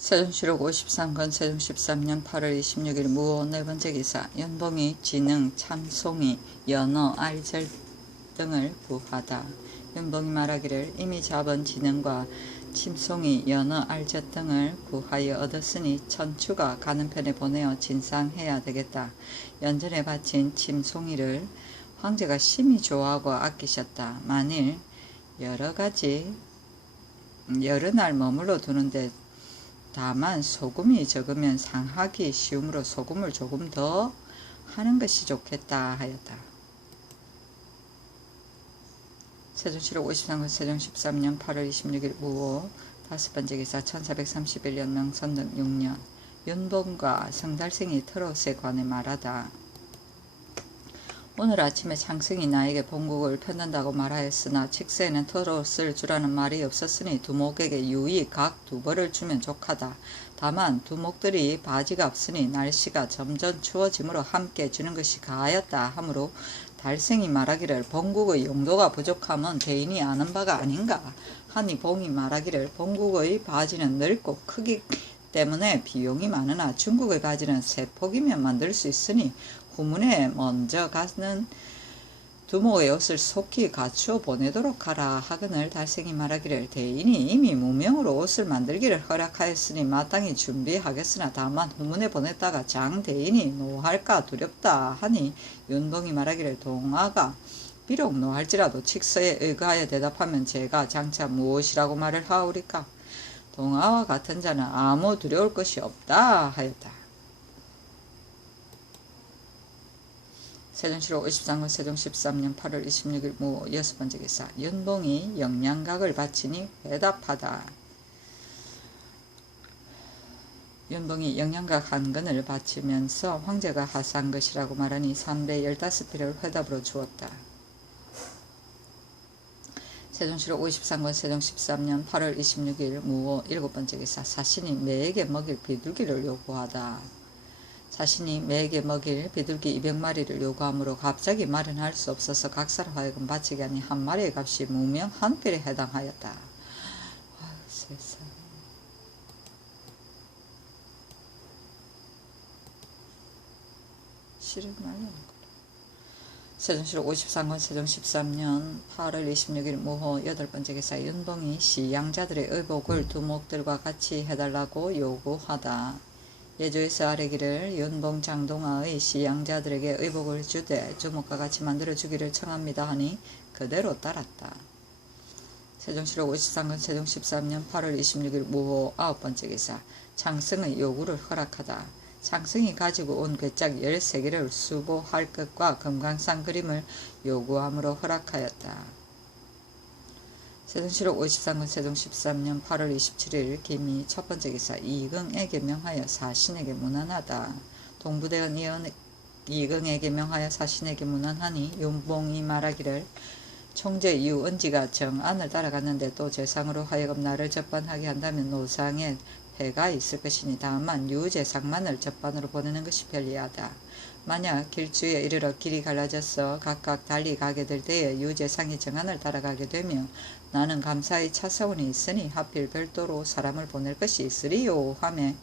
세종시록 53건 세종 13년 8월 26일 무호 네번째 기사 연봉이 진흥 참송이 연어 알절 등을 구하다. 연봉이 말하기를 이미 잡은 진흥과 침송이 연어 알젓 등을 구하여 얻었으니 천추가 가는 편에 보내어 진상해야 되겠다. 연전에 바친 침송이를 황제가 심히 좋아하고 아끼셨다. 만일 여러 날 머물러 두는데 다만 소금이 적으면 상하기 쉬우므로 소금을 조금 더 하는 것이 좋겠다 하였다. 세종시록 53년 세종 13년 8월 26일 무호 다섯번째 기사 1431년 명선등 6년 윤봉과 성달생이 트롯에 관해 말하다. 오늘 아침에 창승이 나에게 본국을 편든다고 말하였으나 칙세에는 트롯을 주라는 말이 없었으니 두목에게 유의 각 2벌을 주면 족하다. 다만 두목들이 바지가 없으니 날씨가 점점 추워지므로 함께 주는 것이 가하였다 하므로 달생이 말하기를 본국의 용도가 부족하면 대인이 아는 바가 아닌가 하니 봉이 말하기를 본국의 바지는 넓고 크기 때문에 비용이 많으나 중국의 바지는 3폭이면 만들 수 있으니 후문에 먼저 가는 두목의 옷을 속히 갖추어 보내도록 하라 하거늘 달생이 말하기를 대인이 이미 무명으로 옷을 만들기를 허락하였으니 마땅히 준비하겠으나 다만 후문에 보냈다가 장대인이 노할까 두렵다 하니 윤봉이 말하기를 동아가 비록 노할지라도 칙서에 의거하여 대답하면 제가 장차 무엇이라고 말을 하오리까. 동아와 같은 자는 아무 두려울 것이 없다 하였다. 세종시록 53년 세종 13년 8월 26일 무호 6번째 기사 윤봉이 영양각을 바치니 회답하다. 윤봉이 영양각 한 근을 바치면서 황제가 하사한 것이라고 말하니 3배 15필을 회답으로 주었다. 세종시록 53권 세종 13년 8월 26일 무호 7번째 기사 사신이 매에게 먹일 비둘기를 요구하다. 자신이 매에게 먹일 비둘기 200마리를 요구하므로 갑자기 마련할 수 없어서 각사로 하여금 바치게 하니 한 마리의 값이 무명 한 필에 해당하였다. 아유, 세상에. 실은 말려는 거다. 세종시록 53권 세종 13년 8월 26일 무호 8번째 기사 윤봉이 시양자들의 의복을 두목들과 같이 해달라고 요구하다. 예조에서 아뢰기를 윤봉 장동아의 시양자들에게 의복을 주되 주목과 같이 만들어 주기를 청합니다 하니 그대로 따랐다. 세종시록 53권 세종 13년 8월 26일 무호 9번째 기사 창승의 요구를 허락하다. 창승이 가지고 온 괴짝 13개를 수보할 것과 금강산 그림을 요구함으로 허락하였다. 세종시록 53권 세종 13년 8월 27일 김이 첫번째 기사 이경에게 명하여 사신에게 문안하다. 동부대원 이경에게 명하여 사신에게 문안하니 윤봉이 말하기를 총재 유은지가 정안을 따라갔는데 또 재상으로 하여금 나를 접반하게 한다면 노상에 해가 있을 것이니 다만 유재상만을 접반으로 보내는 것이 편리하다. 만약 길주에 이르러 길이 갈라져서 각각 달리 가게 될 때에 유재상이 정안을 따라가게 되며 나는 감사히 차서원이 있으니 하필 별도로 사람을 보낼 것이 있으리요 하매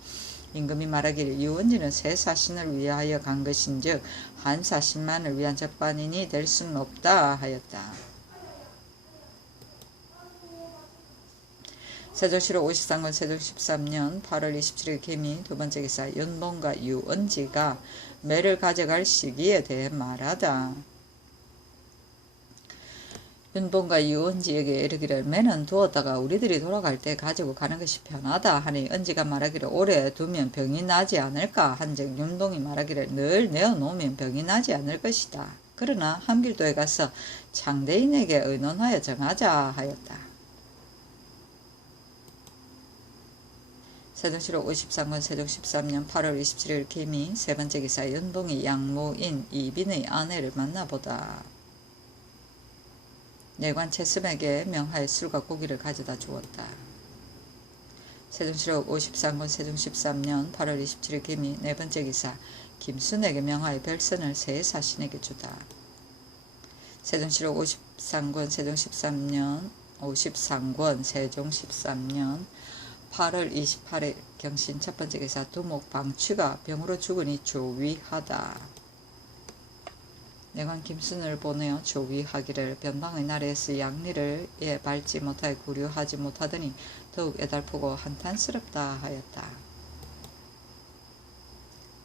임금이 말하기를 유은지는 새 사신을 위하여 간 것인즉 한 사신만을 위한 접반인이 될 수는 없다 하였다. 세종시록 53권 세종 13년 8월 27일 개미 두번째 기사 윤봉과 유은지가 매를 가져갈 시기에 대해 말하다. 윤봉과 유은지에게 이르기를 매는 두었다가 우리들이 돌아갈 때 가지고 가는 것이 편하다 하니 은지가 말하기를 오래 두면 병이 나지 않을까 한즉 윤봉이 말하기를 늘 내어놓으면 병이 나지 않을 것이다. 그러나 함길도에 가서 장대인에게 의논하여 정하자 하였다. 세종시록 53권 세종 13년 8월 27일 김이 세번째 기사 윤봉이 양모인 이빈의 아내를 만나보다. 내관 채슴에게 명하여 술과 고기를 가져다 주었다. 세종시록 53권 세종 13년 8월 27일 김이 네번째 기사 김순에게 명하여 별선을 새 사신에게 주다. 세종시록 53권 세종 13년 53권 세종 13년 8월 28일 경신 첫 번째 기사 두목 방취가 병으로 죽으니 조위하다. 내관 김순을 보내어 조위하기를 변방의 나라에서 양리를 밟지 못하여 구류하지 못하더니 더욱 애달프고 한탄스럽다 하였다.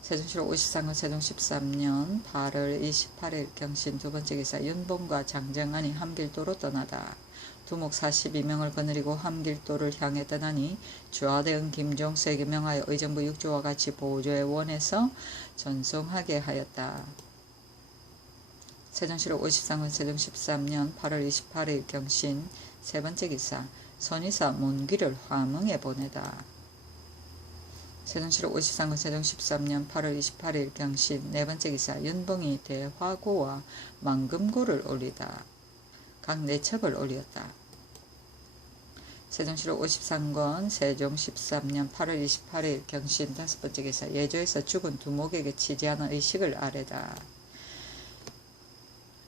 세종시로 53년 세종 13년 8월 28일 경신 두 번째 기사 윤봉과 장정안이 함길도로 떠나다. 두목 42명을 거느리고 함길도를 향해 떠나니 주하대응 김종수에게 명하여 의정부 6조와 같이 보조에 원해서 전송하게 하였다. 세종시로 53년 세종 13년 8월 28일 경신 세 번째 기사 선의사 몬귀를 화명에 보내다. 세종시로 53년 세종 13년 8월 28일 경신 네 번째 기사 윤봉이 대화고와 만금고를 올리다. 각 4첩을 올렸다. 세종시로 53권 세종 13년 8월 28일 경신 다섯 번째 기사 예조에서 죽은 두목에게 치지하는 의식을 아래다.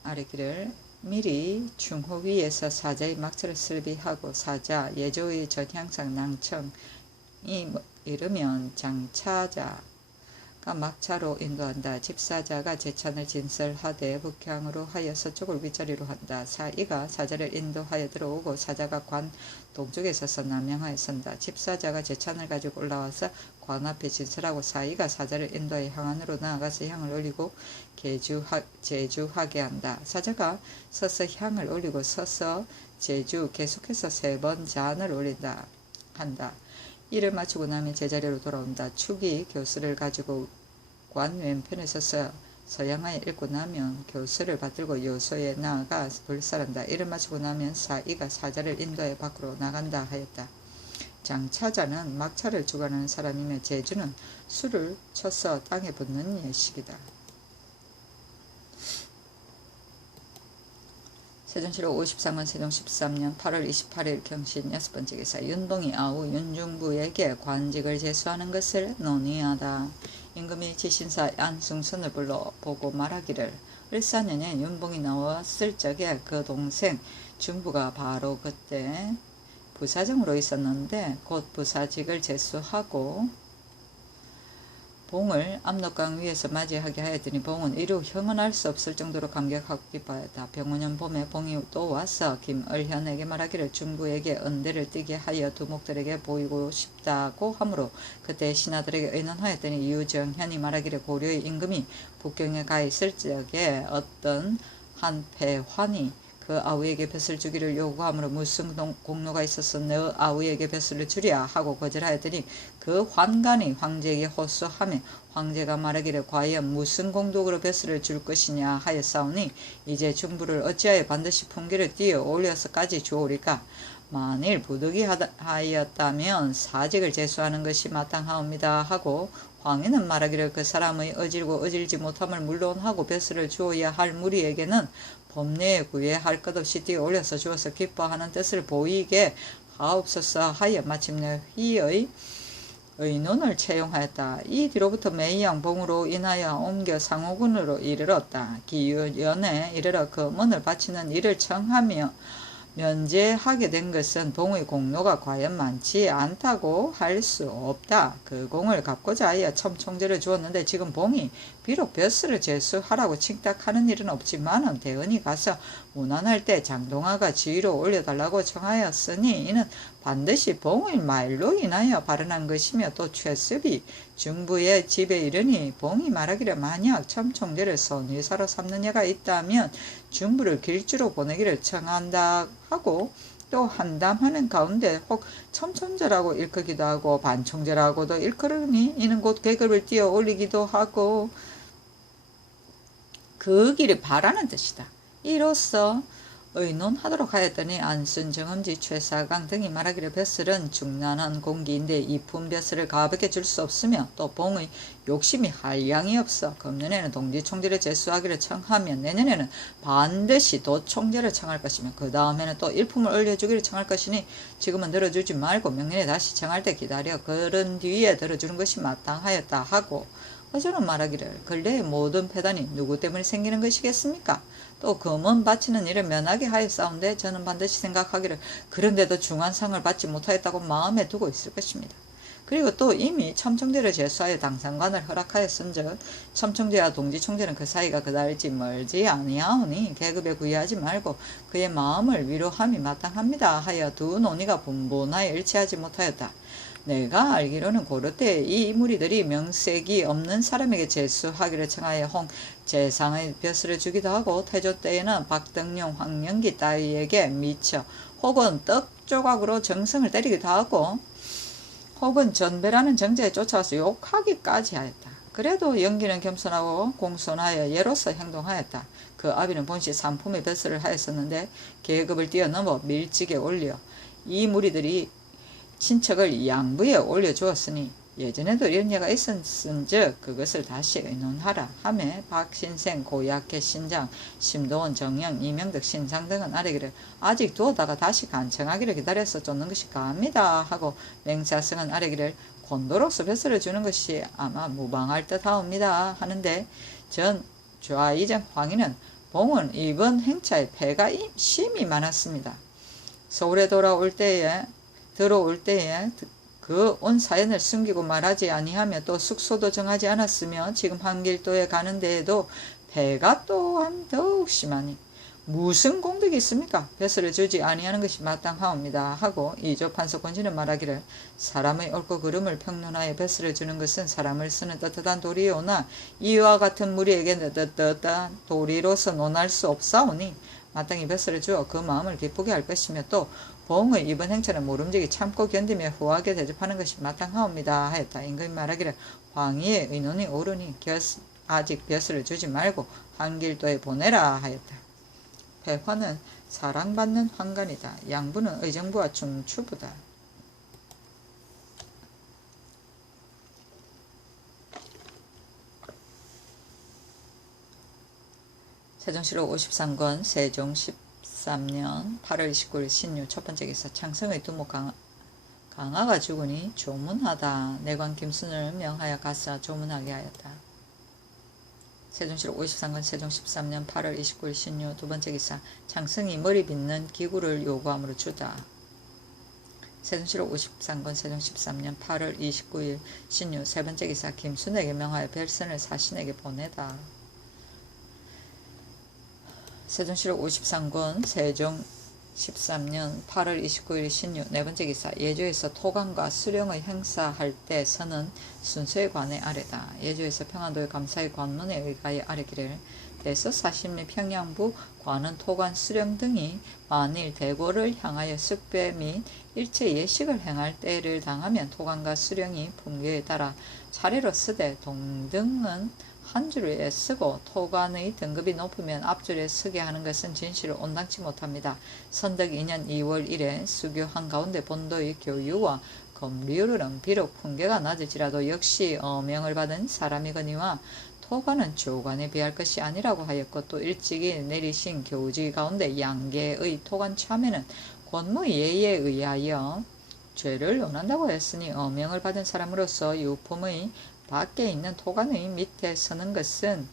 아래기를 미리 중호위에서 사자의 막차를 설비하고 사자 예조의 전향상 낭청이 이르면 장차자가 막차로 인도한다. 집사자가 제찬을 진설하되 북향으로 하여 서쪽을 윗자리로 한다. 사이가 사자를 인도하여 들어오고 사자가 관 동쪽에 서서 남향하여 선다. 집사자가 제찬을 가지고 올라와서 관 앞에 진설하고 사이가 사자를 인도하여 향안으로 나아가서 향을 올리고 제주하게 한다. 사자가 서서 향을 올리고 서서 제주 계속해서 3번 잔을 올린다 한다. 이를 마치고 나면 제자리로 돌아온다. 축이 교수를 가지고 관 왼편에 서서 서양하에 읽고 나면 교수를 받들고 요소에 나아가 불살한다. 이를 마치고 나면 사이가 사자를 인도해 밖으로 나간다 하였다. 장차자는 막차를 주관하는 사람이며 제주는 술을 쳐서 땅에 붓는 예식이다. 세종시로 53년 세종 13년 8월 28일 경신 여섯 번째 기사 윤봉이 아우 윤중부에게 관직을 제수하는 것을 논의하다. 임금이 지신사 안승선을 불러 보고 말하기를 을사년에 윤봉이 나왔을 적에 그 동생 중부가 바로 그때 부사정으로 있었는데 곧 부사직을 제수하고 봉을 압록강 위에서 맞이하게 하였더니 봉은 이루 형언할 수 없을 정도로 감격하고 기뻐하였다. 병원년 봄에 봉이 또 와서 김을현에게 말하기를 중부에게 은대를 띠게 하여 두목들에게 보이고 싶다고 하므로 그때 신하들에게 의논하였더니 유정현이 말하기를 고려의 임금이 북경에 가 있을 적에 어떤 한 패환이 그 아우에게 벼슬 주기를 요구하므로 무슨 공로가 있어서 너 아우에게 벼슬을 주랴 하고 거절하였더니 그 환관이 황제에게 호소하며 황제가 말하기를 과연 무슨 공덕으로 벼슬을 줄 것이냐 하였사오니 이제 중부를 어찌하여 반드시 풍기를 띄어 올려서까지 주오리까. 만일 부득이하였다면 사직을 제수하는 것이 마땅하옵니다 하고 황해는 말하기를 그 사람의 어질고 어질지 못함을 물론하고 벼슬을 주어야 할 무리에게는 법내에 구애할 것 없이 띄어 올려서 주어서 기뻐하는 뜻을 보이게 하옵소서 하여 마침내 희의 의논을 채용하였다. 이 뒤로부터 매양 봉으로 인하여 옮겨 상호군으로 이르렀다. 기연에 이르러 그 문을 바치는 일을 청하며 면제하게 된 것은 봉의 공로가 과연 많지 않다고 할 수 없다. 그 공을 갚고자 하여 첨총제를 주었는데 지금 봉이 비록 벼슬을 제수하라고 칭탁하는 일은 없지만은 대언이 가서 문안할 때 장동하가 지위로 올려달라고 청하였으니 이는 반드시 봉의 말로 인하여 발언한 것이며 또 최습이 중부의 집에 이르니 봉이 말하기를 만약 첨총제를 선의사로 삼는 여가 있다면 중부를 길주로 보내기를 청한다 하고 또 한담하는 가운데 혹 첨총제라고 일컫기도 하고 반총제라고도 일컬으니 이는 곧 계급을 띄어 올리기도 하고 그 길을 바라는 뜻이다. 이로써 의논하도록 하였더니 안순, 정엄지, 최사강 등이 말하기를 벼슬은 중난한 공기인데 이품 벼슬을 가볍게 줄 수 없으며 또 봉의 욕심이 한량이 없어 금년에는 동지총제를 제수하기를 청하며 내년에는 반드시 도총제를 청할 것이며 그 다음에는 또 일품을 올려주기를 청할 것이니 지금은 들어주지 말고 명년에 다시 청할 때 기다려 그런 뒤에 들어주는 것이 마땅하였다 하고 어조는 말하기를 근래의 모든 패단이 누구 때문에 생기는 것이겠습니까? 또 금은 바치는 일을 면하게 하였사온데 저는 반드시 생각하기를 그런데도 중한 상을 받지 못하였다고 마음에 두고 있을 것입니다. 그리고 또 이미 첨청대를 제수하여 당상관을 허락하였은즉 첨청대와 동지총재는 그 사이가 그다지 멀지 아니하오니 계급에 구애하지 말고 그의 마음을 위로함이 마땅합니다 하여 두 논의가 분분하여 일치하지 못하였다. 내가 알기로는 고려 때 이 무리들이 명색이 없는 사람에게 제수하기를 청하여 홍 재상의 벼슬을 주기도 하고 태조 때에는 박등용, 황영기 따위에게 미쳐 혹은 떡 조각으로 정성을 때리기도 하고 혹은 전배라는 정제에 쫓아와서 욕하기까지 하였다. 그래도 영기는 겸손하고 공손하여 예로서 행동하였다. 그 아비는 본시 산품의 벼슬을 하였었는데 계급을 뛰어넘어 밀직에 올려 이 무리들이 친척을 양부에 올려주었으니 예전에도 이런 예가 있었은즉 그것을 다시 의논하라 하매 박신생, 고약해 신장, 심도원, 정영, 이명덕, 신상 등은 아래기를 아직 두어다가 다시 간청하기를 기다려서 쫓는 것이 가합니다 하고 맹사성은 아래기를 곤도로서 벼슬을 주는 것이 아마 무방할 듯하옵니다 하는데 전 좌이정 황희는 봉은 이번 행차에 패가 심히 많았습니다. 서울에 들어올 때에 그 온 사연을 숨기고 말하지 아니하며 또 숙소도 정하지 않았으며 지금 한길도에 가는 데에도 배가 또한 더욱 심하니 무슨 공덕이 있습니까? 벼슬을 주지 아니하는 것이 마땅하옵니다 하고 이조 판서 권지는 말하기를 사람의 옳고 그름을 평론하여 벼슬을 주는 것은 사람을 쓰는 떳떳한 도리요나 이와 같은 무리에게는 떳떳한 도리로서 논할 수 없사오니 마땅히 벼슬을 주어 그 마음을 기쁘게 할 것이며 또 봉의 이번 행차는 모름지기 참고 견디며 후하게 대접하는 것이 마땅하옵니다 하였다. 임금이 말하기를 황희의 의논이 옳으니 아직 벼슬을 주지 말고 한길도에 보내라 하였다. 배화는 사랑받는 환관이다. 양부는 의정부와 중추부다. 세종시록 53권 세종 13년 8월 29일 신유 첫번째 기사 창성의 두목 강하가 죽으니 조문하다. 내관 김순을 명하여 가서 조문하게 하였다. 세종시록 53권 세종 13년 8월 29일 신유 두번째 기사 창성이 머리 빗는 기구를 요구함으로 주다. 세종시록 53권 세종 13년 8월 29일 신유 세번째 기사 김순에게 명하여 별선을 사신에게 보내다. 세종시록 53권 세종 13년 8월 29일 신유 네번째 기사 예조에서 토관과 수령의 행사할 때 서는 순서에 관해 아래다. 예조에서 평안도의 감사의 관문에 의하여 아래기를 대서 사십리 평양부 관은 토관 수령 등이 만일 대궐을 향하여 숙배 및 일체 예식을 행할 때를 당하면 토관과 수령이 품계에 따라 차례로 쓰되 동등은 한 줄에 쓰고 토관의 등급이 높으면 앞줄에 쓰게 하는 것은 진실을 온당치 못합니다. 선덕 2년 2월 1일 수교 한가운데 본도의 교유와 검류는 비록 품계가 낮을지라도 역시 어명을 받은 사람이거니와 토관은 조관에 비할 것이 아니라고 하였고 또 일찍이 내리신 교지 가운데 양계의 토관 참회는 권무의 예의에 의하여 죄를 논한다고 했으니 어명을 받은 사람으로서 유품의 밖에 있는 토관의 밑에 서는 것은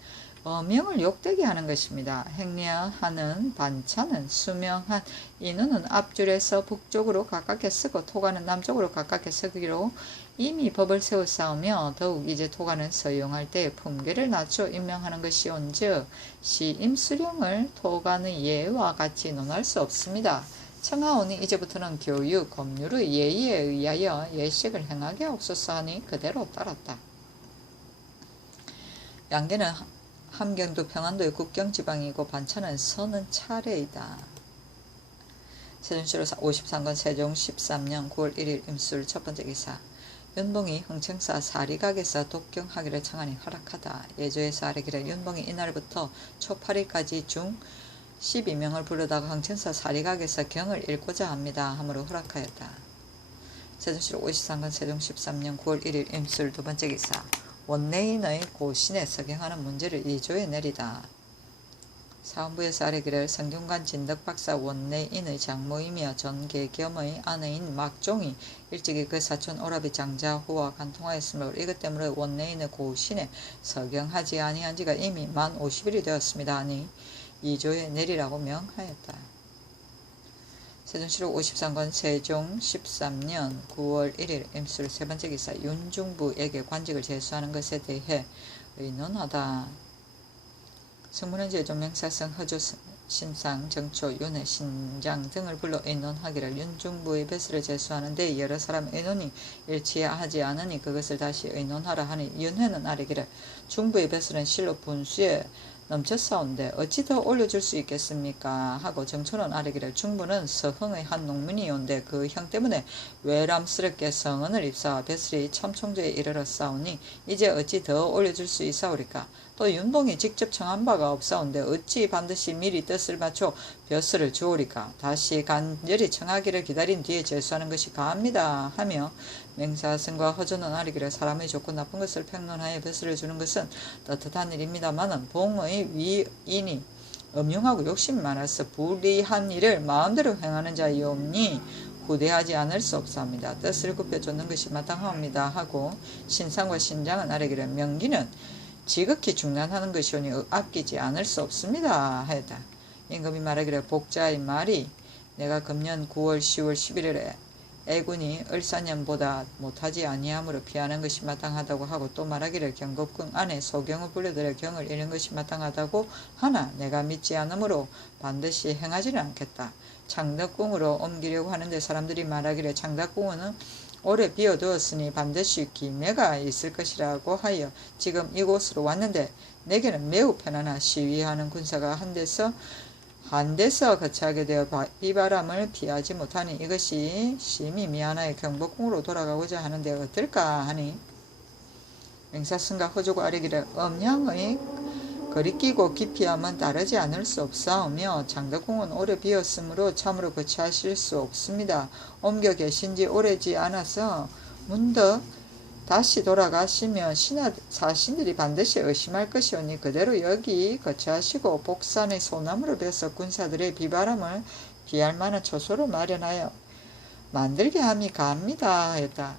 어명을 욕되게 하는 것입니다. 행례하는 반차는 수명한 인우는 앞줄에서 북쪽으로 가깝게 쓰고 토관은 남쪽으로 가깝게 서기로 이미 법을 세워싸우며 더욱 이제 토관은 서용할 때 품계를 낮춰 임명하는 것이온즉 시임수령을 토관의 예와 같이 논할 수 없습니다. 청하오니 이제부터는 교유, 검유의 예의에 의하여 예식을 행하게 하옵소서 하니 그대로 따랐다. 양계는 함경도 평안도의 국경지방이고 반차는 서는 차례이다. 세종시로 53권 세종 13년 9월 1일 임술 첫번째 기사 윤봉이 흥청사 사리각에서 독경하기를 청하니 허락하다. 예조에서 아래기를 윤봉이 이날부터 초 8일까지 중 12명을 부르다가 흥청사 사리각에서 경을 읽고자 합니다. 하므로 허락하였다. 세종시로 53권 세종 13년 9월 1일 임술 두번째 기사 원내인의 고신에 서경하는 문제를 2조에 내리다. 사원부에서 아래기를 성균관 진덕박사 원내인의 장모이며 전계겸의 아내인 막종이 일찍이 그 사촌 오라비 장자후와 간통하였으므로 이것 때문에 원내인의 고신에 서경하지 아니한 지가 이미 만 50일이 되었습니다 하니 이조에 내리라고 명하였다. 세종시록 53권 세종 13년 9월 1일 임술 세번째 기사 윤중부에게 관직을 제수하는 것에 대해 의논하다. 승문원제 종명사성 허조 신상 정초 윤회 신장 등을 불러 의논하기를 윤중부의 벼슬을 제수하는 데 여러 사람 의논이 일치하지 않으니 그것을 다시 의논하라 하니 윤회는 아래기를 중부의 벼슬은 실로 분수에 넘쳤사온데 어찌 더 올려줄 수 있겠습니까 하고 정초는 아래기를 중부는 서흥의 한 농민이온데 그 형 때문에 외람스럽게 성은을 입사와 벼슬이 첨총조에 이르렀사오니 이제 어찌 더 올려줄 수 있사오리까. 또 윤봉이 직접 청한 바가 없사온데 어찌 반드시 미리 뜻을 맞춰 벼슬을 주오리까. 다시 간절히 청하기를 기다린 뒤에 제수하는 것이 가합니다 하며 맹사승과 허전은 아리기를 사람의 좋고 나쁜 것을 평론하여 벼슬을 주는 것은 떳떳한 일입니다마는 봉의 위인이 음흉하고 욕심이 많아서 불리한 일을 마음대로 행하는 자이오니 후대하지 않을 수 없사옵니다. 뜻을 굽혀줬는 것이 마땅하옵니다 하고 신상과 신장은 아래기를 명기는 지극히 중난하는 것이오니 아끼지 않을 수 없습니다 하였다. 임금이 말하기를 복자의 말이 내가 금년 9월 10월 11일에 애군이 을사년보다 못하지 아니하므로 피하는 것이 마땅하다고 하고 또 말하기를 경겁궁 안에 소경을 불러들여 경을 잃는 것이 마땅하다고 하나 내가 믿지 않으므로 반드시 행하지는 않겠다. 창덕궁으로 옮기려고 하는데 사람들이 말하기를 창덕궁은 오래 비워두었으니 반드시 기매가 있을 것이라고 하여 지금 이곳으로 왔는데 내게는 매우 편안하 시위하는 군사가 한 데서 거처하게 되어 비바람을 피하지 못하니 이것이 심히 미안하여 경복궁으로 돌아가고자 하는데 어떨까 하니 맹사승과 허조가 아래기를 음양의 거리끼고 기피함은 따르지 않을 수 없사오며 창덕궁은 오래 비었으므로 참으로 거처하실 수 없습니다. 옮겨 계신지 오래지 않아서 문득 다시 돌아가시면 사신들이 반드시 의심할 것이오니 그대로 여기 거처하시고 복산의 소나무를 베서 군사들의 비바람을 피할 만한 초소를 마련하여 만들게 함이 가합니다 하였다.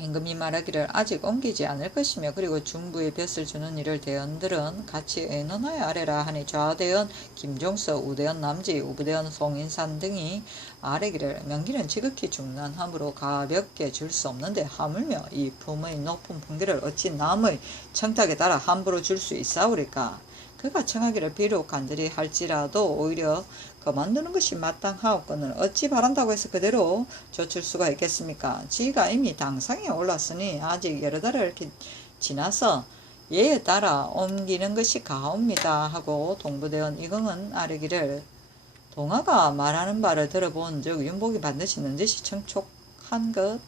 임금이 말하기를 아직 옮기지 않을 것이며 그리고 중부에 벼슬 주는 일을 대원들은 같이 의논하여 아래라 하니 좌대원 김종서, 우대원 남지, 우부대원 송인산 등이 아래기를 명기는 지극히 중난함으로 가볍게 줄 수 없는데 하물며 이 품의 높은 품계를 어찌 남의 청탁에 따라 함부로 줄 수 있사오리까. 그가 청하기를 비록 간절히 할지라도 오히려 그만두는 것이 마땅하옵거늘 어찌 바란다고 해서 그대로 젖힐 수가 있겠습니까? 지가 이미 당상에 올랐으니 아직 여러 달을 지나서 예에 따라 옮기는 것이 가옵니다 하고 동부대원 이경은 아뢰기를 동아가 말하는 바를 들어본 즉 윤복이 반드시 넌지시 청촉한 것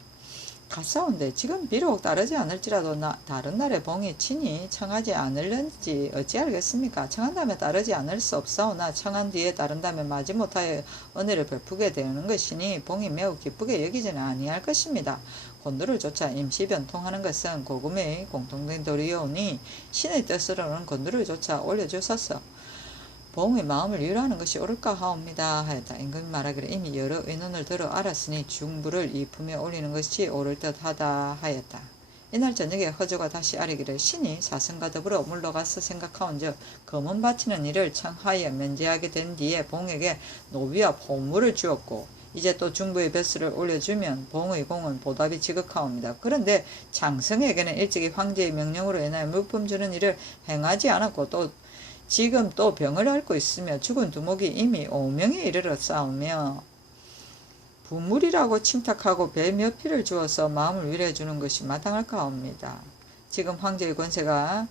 같사온데 지금 비록 따르지 않을지라도 다른 날에 봉이 친히 청하지 않을는지 어찌 알겠습니까? 청한다면 따르지 않을 수 없사오나 청한 뒤에 따른다면 마지못하여 은혜를 베푸게 되는 것이니 봉이 매우 기쁘게 여기지는 아니할 것입니다. 곤두를 조차 임시 변통하는 것은 고금의 공통된 도리오니 신의 뜻으로는 곤두를 조차 올려주소서. 봉의 마음을 위로하는 것이 옳을까 하옵니다 하였다. 임금이 말하기를 이미 여러 의논을 들어 알았으니 중부를 이 품에 올리는 것이 옳을 듯하다 하였다. 이날 저녁에 허조가 다시 아뢰기를 신이 사승과 더불어 물러가서 생각하온즉 검은 바치는 일을 청하여 면제하게 된 뒤에 봉에게 노비와 보물을 주었고 이제 또 중부의 벼슬을 올려주면 봉의 공은 보답이 지극하옵니다. 그런데 장성에게는 일찍이 황제의 명령으로 인하여 물품 주는 일을 행하지 않았고 또 지금 또 병을 앓고 있으며 죽은 두목이 이미 5명에 이르렀사오며 부물이라고 침탁하고 배 몇 피를 주어서 마음을 위로해주는 것이 마땅할까옵니다. 지금 황제의 권세가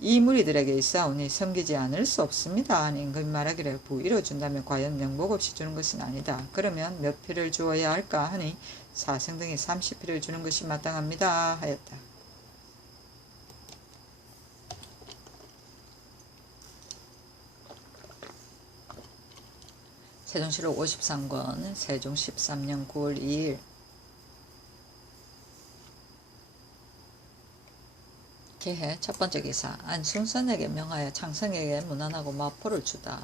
이 무리들에게 있사오니 섬기지 않을 수 없습니다. 하니 임금이 말하기를 부위로 준다면 과연 명복 없이 주는 것은 아니다. 그러면 몇 피를 주어야 할까 하니 사생 등이 30피를 주는 것이 마땅합니다 하였다. 세종시록 53권 세종 13년 9월 2일 계해 첫 번째 기사. 안순선에게 명하여 창성에게 문안하고 마포를 주다.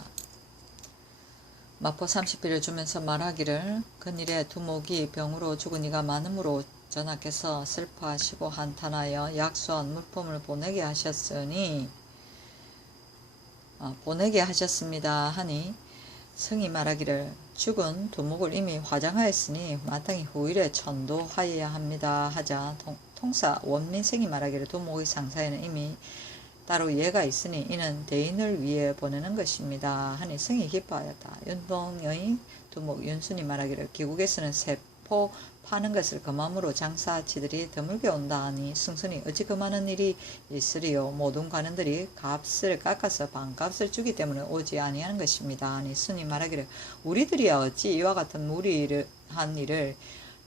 마포 30비를 주면서 말하기를 그일에 두목이 병으로 죽은 이가 많음으로 전하께서 슬퍼하시고 한탄하여 약소한 물품을 보내게 하셨습니다 하니 성이 말하기를 죽은 두목을 이미 화장하였으니 마땅히 후일에 천도하여야 합니다 하자 통사 원민생이 말하기를 두목의 상사에는 이미 따로 예가 있으니 이는 대인을 위해 보내는 것입니다 하니 성이 기뻐하였다. 윤봉의 두목 윤순이 말하기를 기국에서는 세포 파는 것을 금함으로 장사치들이 드물게 온다 하니 승순이 어찌 그 많은 일이 있으리요. 모든 관원들이 값을 깎아서 반값을 주기 때문에 오지 아니하는 것입니다 하니 순이 말하기를 우리들이야 어찌 이와 같은 무리한 일을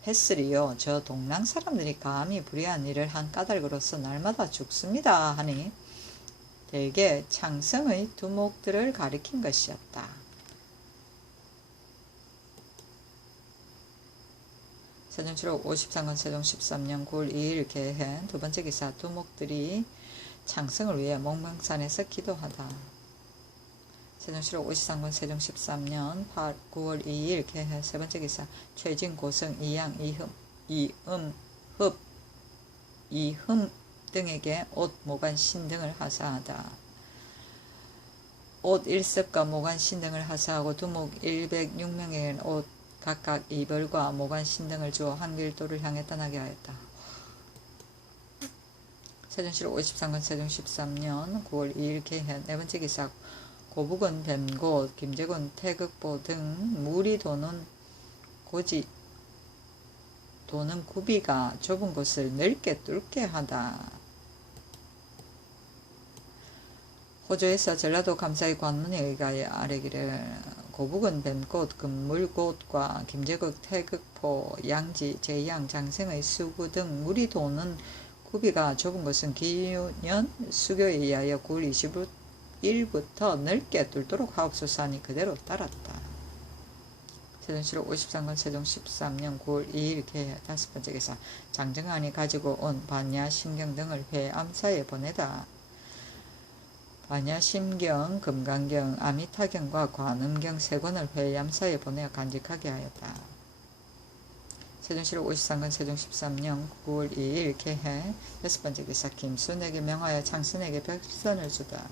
했으리요. 저 동랑 사람들이 감히 불의한 일을 한 까닭으로서 날마다 죽습니다 하니 대개 창성의 두목들을 가리킨 것이었다. 세종실록 53권 세종 13년 9월 2일 개행 두 번째 기사. 두목들이 창성을 위해 목명산에서 기도하다. 세종실록 53권 세종 13년 9월 2일 개행 세 번째 기사. 최진 고성 이양 이흠 등에게 옷 모관 신등을 하사하다. 옷 1습과 모관 신등을 하사하고 두목 106명에게는 옷 각각 이벌과 모관 신등을 주어 한길도를 향해 떠나게 하였다. 세종실록 53권 세종 13년 9월 2일 개현 네 번째 기사. 고북은 뱀곳 김제군 태극보 등 물이 도는 구비가 좁은 곳을 넓게 뚫게 하다. 호조에서 전라도 감사의 관문에 의하여 아래기를 고북은 뱀꽃 금물꽃과 김제국 태극포 양지 제양 장생의 수구 등 물이 도는 구비가 좁은 것은 기년 수교에 의하여 9월 21일부터 넓게 뚫도록 하옵소서 하니 그대로 따랐다. 세종실록 53권 세종 13년 9월 2일 개해 다섯 번째 기사. 장정환이 가지고 온 반야 신경 등을 회 암사에 보내다. 반야 심경, 금강경, 아미타경과 관음경 세 권을 회 암사에 보내어 간직하게 하였다. 세종실록 53권 세종 13년 9월 2일 개해 여섯 번째 기사. 김순에게 명하여 창선에게 벽선을 주다.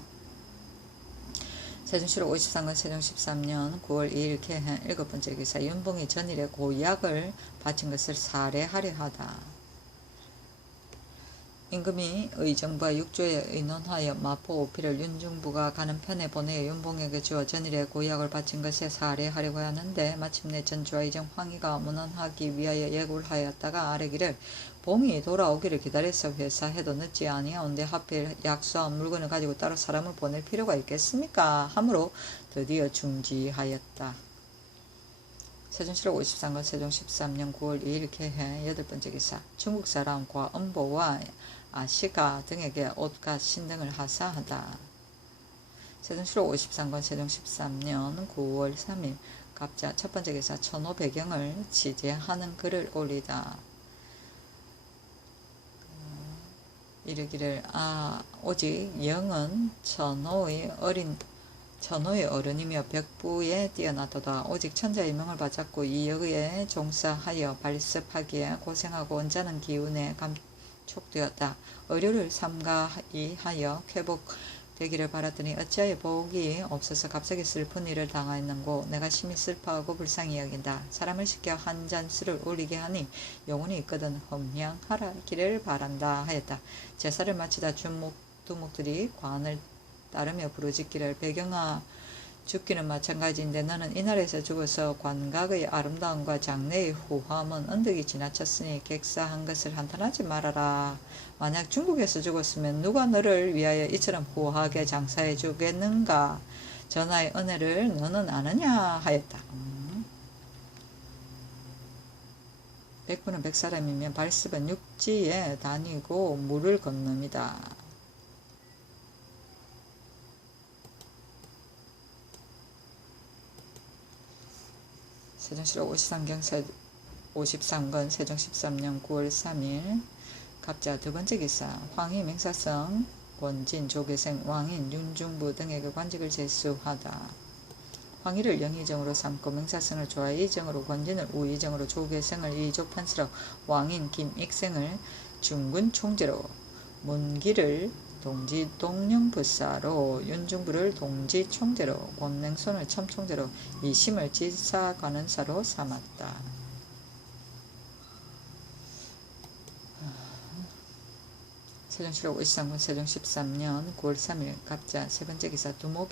세종실록 53권 세종 13년 9월 2일 개해 일곱 번째 기사. 윤봉이 전일에 고약을 바친 것을 살해하려 하다. 임금이 의정부와 육조에 의논하여 마포 오피를 윤중부가 가는 편에 보내어 윤봉에게 주어 전일에 고약을 바친 것에 살해하려고 하는데 마침내 전주와 의정 황희가 문안하기 위하여 예고를 하였다가 아래기를 봉이 돌아오기를 기다려서 회사해도 늦지 아니하온데 하필 약소한 물건을 가지고 따로 사람을 보낼 필요가 있겠습니까 하므로 드디어 중지하였다. 세종실록 53권 세종 13년 9월 2일 개해 여덟 번째 기사. 중국 사람 과언보와 아시가 등에게 옷과 신등을 하사하다. 세종실록 53권 세종 13년 9월 3일 갑자 첫 번째 기사. 천호 배경을 지제하는 글을 올리다. 이르기를 오직 영은 천호의 어른이며 벽부에 뛰어나도다. 오직 천자의 명을 받잡고 이 역에 종사하여 발습하기에 고생하고 언짢은 기운에 감촉되었다. 의료를 삼가하여 회복되기를 바랐더니 어찌하여 복이 없어서 갑자기 슬픈 일을 당하였는고 내가 심히 슬퍼하고 불쌍히 여긴다. 사람을 시켜 한 잔 술을 올리게 하니 영혼이 있거든 험양하기를 바란다 하였다. 제사를 마치다 두목들이 관을 따르며 부르짖기를 배경아 죽기는 마찬가지인데 너는 이 나라에서 죽어서 관각의 아름다움과 장래의 후함은 언덕이 지나쳤으니 객사한 것을 한탄하지 말아라. 만약 중국에서 죽었으면 누가 너를 위하여 이처럼 후하게 장사해 주겠는가. 전하의 은혜를 너는 아느냐 하였다. 백부는 100사람이면 발습은 육지에 다니고 물을 건넙니다. 세종실록 53권 세종 13년 9월 3일 갑자 두 번째 기사 황희 맹사성 권진 조계생 왕인 윤중부 등에게 관직을 제수하다. 황희를 영의정으로 삼고 맹사성을 좌의정으로 권진을 우의정으로 조계생을 이족판스로 왕인 김익생을 중군 총재로 문기를 동지 동령부사로 윤중부를 동지 총재로 권냉손을 첨총재로 이심을 지사관원사로 삼았다. 세종실록 53군 세종 13년 9월 3일 갑자 세 번째 기사 두목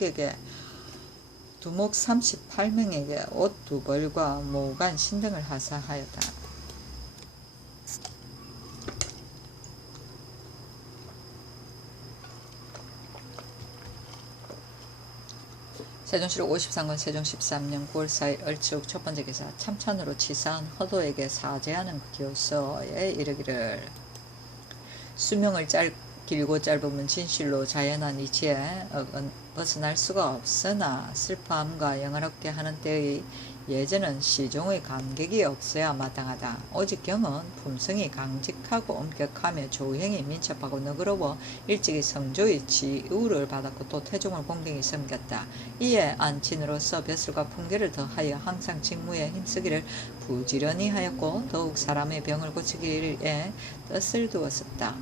38명에게 옷 2벌과 모간 신등을 하사하였다. 세종실록 53군 세종 13년 9월 4일 얼추 첫 번째 기사 참찬으로 치사한 허도에게 사죄하는 교서에 이르기를 수명을 길고 짧으면 진실로 자연한 이치에 벗어날 수가 없으나 슬퍼함과 영화롭게 하는 때의 예전은 시종의 감격이 없어야 마땅하다. 오직 경은 품성이 강직하고 엄격하며 조행이 민첩하고 너그러워 일찍이 성조의 지우를 받았고 또 태종을 공경히 섬겼다. 이에 안친으로서 벼슬과 풍계를 더하여 항상 직무에 힘쓰기를 부지런히 하였고 더욱 사람의 병을 고치기에 뜻을 두었었다.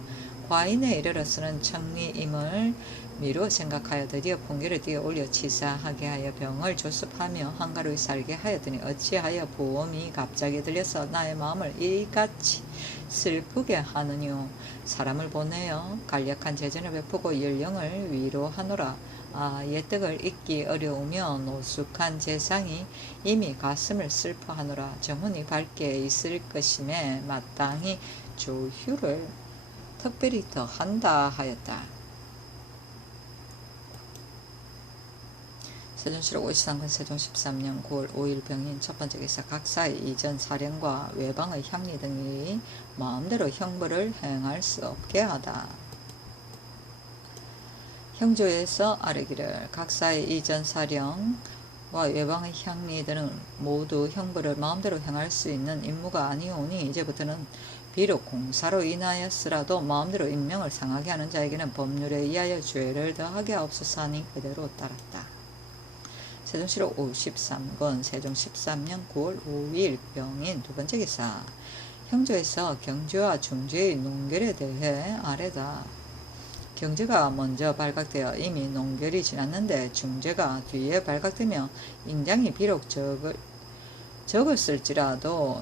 과인에 이르러서는 청리임을 미루어 생각하여 드디어 풍계를 뛰어 올려 치사하게 하여 병을 조습하며 한가로이 살게 하였더니 어찌하여 보험이 갑자기 들려서 나의 마음을 이같이 슬프게 하느뇨. 사람을 보내어 간략한 재전을 베푸고 연령을 위로하노라. 옛떡을 잊기 어려우며 노숙한 재상이 이미 가슴을 슬퍼하노라. 정훈이 밝게 있을 것임에 마땅히 조휴를 특별히 더 한다 하였다. 세종실록 53군 세종 13년 9월 5일 병인 첫 번째 기사 각사의 이전 사령과 외방의 향리 등이 마음대로 형벌을 행할 수 없게 하다. 형조에서 아뢰기를 각사의 이전 사령과 외방의 향리들은 모두 형벌을 마음대로 행할 수 있는 임무가 아니오니 이제부터는 비록 공사로 인하였으라도 마음대로 인명을 상하게 하는 자에게는 법률에 의하여 죄를 더하게 하옵소서 하니 그대로 따랐다. 세종실록 53권 세종 13년 9월 5일 병인 두 번째 기사 형조에서 경죄와 중죄의 논결에 대해 아뢰다. 경죄가 먼저 발각되어 이미 논결이 지났는데 중죄가 뒤에 발각되며 인장이 비록 적었을지라도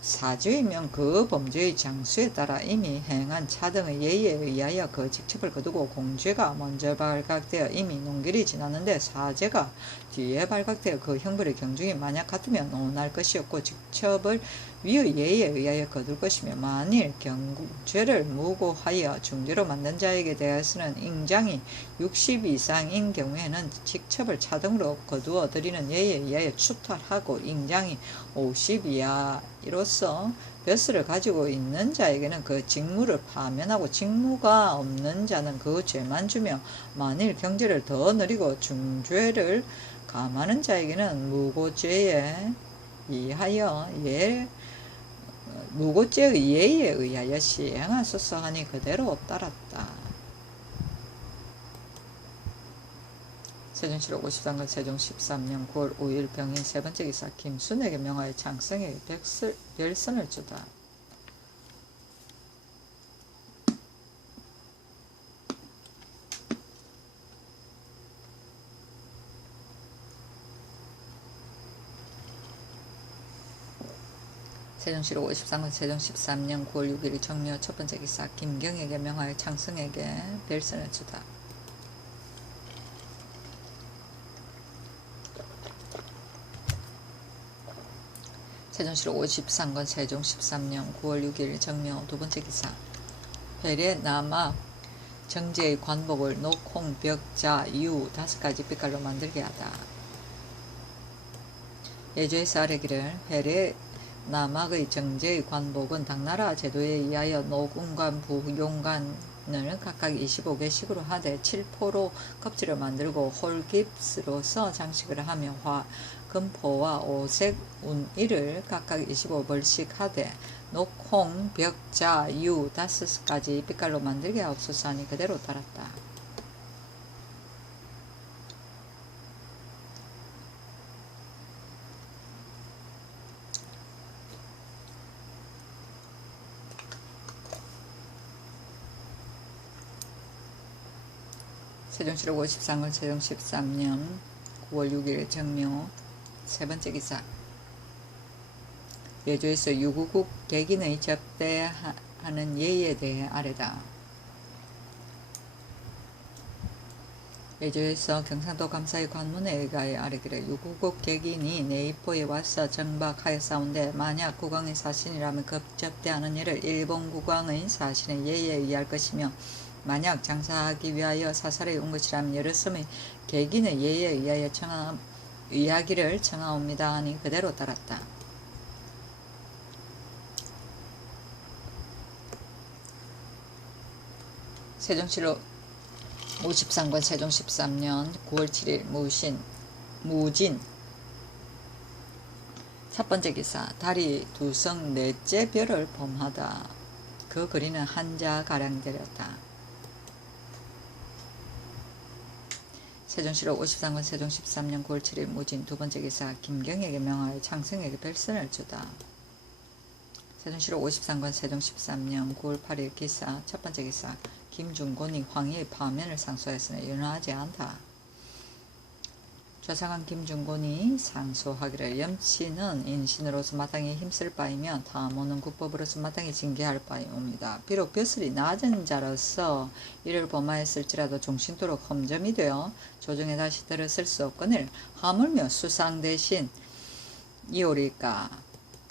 사죄이면 그 범죄의 장수에 따라 이미 행한 차 등의 예의에 의하여 그 직첩을 거두고 공죄가 먼저 발각되어 이미 논결이 지났는데 사죄가 뒤에 발각되어 그 형벌의 경중이 만약 같으면 논할 것이 없고 직첩을 위의 예의에 의하여 거둘 것이며 만일 경죄를 무고하여 중죄로 만든 자에게 대해서는 인장이 60 이상인 경우에는 직첩을 차등으로 거두어 드리는 예의에 의하여 추탈하고 인장이 50 이하로서 벼슬을 가지고 있는 자에게는 그 직무를 파면하고 직무가 없는 자는 그 죄만 주며 만일 경죄를 더 늘리고 중죄를 감하는 자에게는 무고죄에 의하여 무고죄의 예의에 의하여 시행하소서 하니 그대로 따랐다. 세종실록 53권 세종 13년 9월 5일 병인 세 번째 기사 김순에게 명하여 장성에게 별선을 주다. 세종실록 53권 세종 13년 9월 6일 정묘 첫 번째 기사 김경에게 명하여 장성에게 별선을 주다. 세종실록 53권 세종 13년 9월 6일 정묘 두 번째 기사 회례 남악 정제의 관복을 녹, 홍, 벽, 자, 유 5가지 빛깔로 만들게 하다. 예조에서 아뢰기를 회례 남악의 정제의 관복은 당나라 제도에 의하여 녹운관, 부용관을 각각 25개씩으로 하되 칠포로 껍질을 만들고 홀깁스로서 장식을 하며 금포와 오색 운일을 각각 25벌씩 하되 녹홍, 벽자, 유, 다스까지 빛깔로 만들게 하옵소서 하니 그대로 따랐다. 세종시록 53권 세종 13년 9월 6일 정묘 세 번째 기사. 예조에서 유구국 객인의 접대하는 예의에 대해 아래다. 예조에서 경상도 감사의 관문에 의하여 아래기를 유구국 객인이 내 입포에 와서 정박하였사온데 만약 국왕의 사신이라면 접대하는 일을 일본 국왕의 사신의 예의에 의할 것이며 만약 장사하기 위하여 사살에 온 것이라면 여러 섬의 객인의 예의에 의하여 의하기를 청하옵니다 하니 그대로 따랐다. 세종시록 53권 세종 13년 9월 7일 무진 첫 번째 기사. 달이 두성 넷째 별을 범하다. 그 거리는 한자가량 되렸다. 세종시록 53권 세종 13년 9월 7일 무진 두 번째 기사. 김경에게 명하여 창성에게 별선을 주다. 세종시록 53권 세종 13년 9월 8일 기사. 첫 번째 기사. 김중곤이 황희의 파면을 상소하였으나 연하지 않다. 좌상한 김중곤이 상소하기를 염치는 인신으로서 마땅히 힘쓸 바이며 다모는 국법으로서 마땅히 징계할 바이옵니다. 비록 벼슬이 낮은 자로서 이를 범하였을지라도 종신토록 험점이 되어 조정에 다시 들었을 수 없거늘 하물며 수상 대신 이오리까.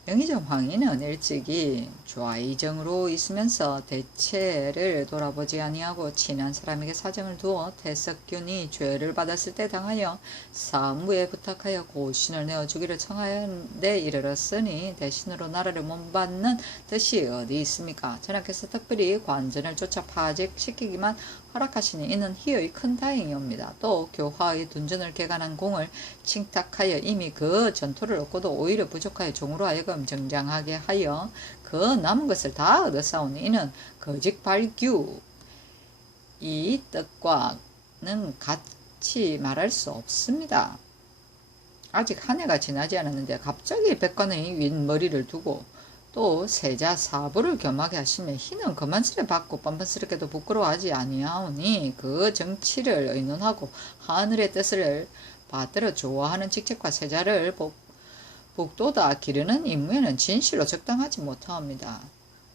영의정 황희는 일찍이 좌의정으로 있으면서 대체를 돌아보지 아니하고 친한 사람에게 사정을 두어 태석균이 죄를 받았을 때 당하여 사무에 부탁하여 고신을 내어주기를 청하였는데 이르렀으니 대신으로 나라를 못받는 뜻이 어디 있습니까? 전하께서 특별히 관전을 쫓아 파직시키기만 허락하시니 이는 희의 큰 다행이옵니다. 또 교화의 둔전을 개간한 공을 칭탁하여 이미 그 전토를 얻고도 오히려 부족하여 종으로 하여금 정장하게 하여 그 남은 것을 다 얻었사오니 이는 거짓발규 이 뜻과는 같이 말할 수 없습니다. 아직 한 해가 지나지 않았는데 갑자기 백관의 윗머리를 두고 또 세자 사부를 겸하게 하시며 희는 그만스레 받고 뻔뻔스럽게도 부끄러워하지 아니하오니 그 정치를 의논하고 하늘의 뜻을 받들어 좋아하는 직책과 세자를 복도다 기르는 임무에는 진실로 적당하지 못하옵니다.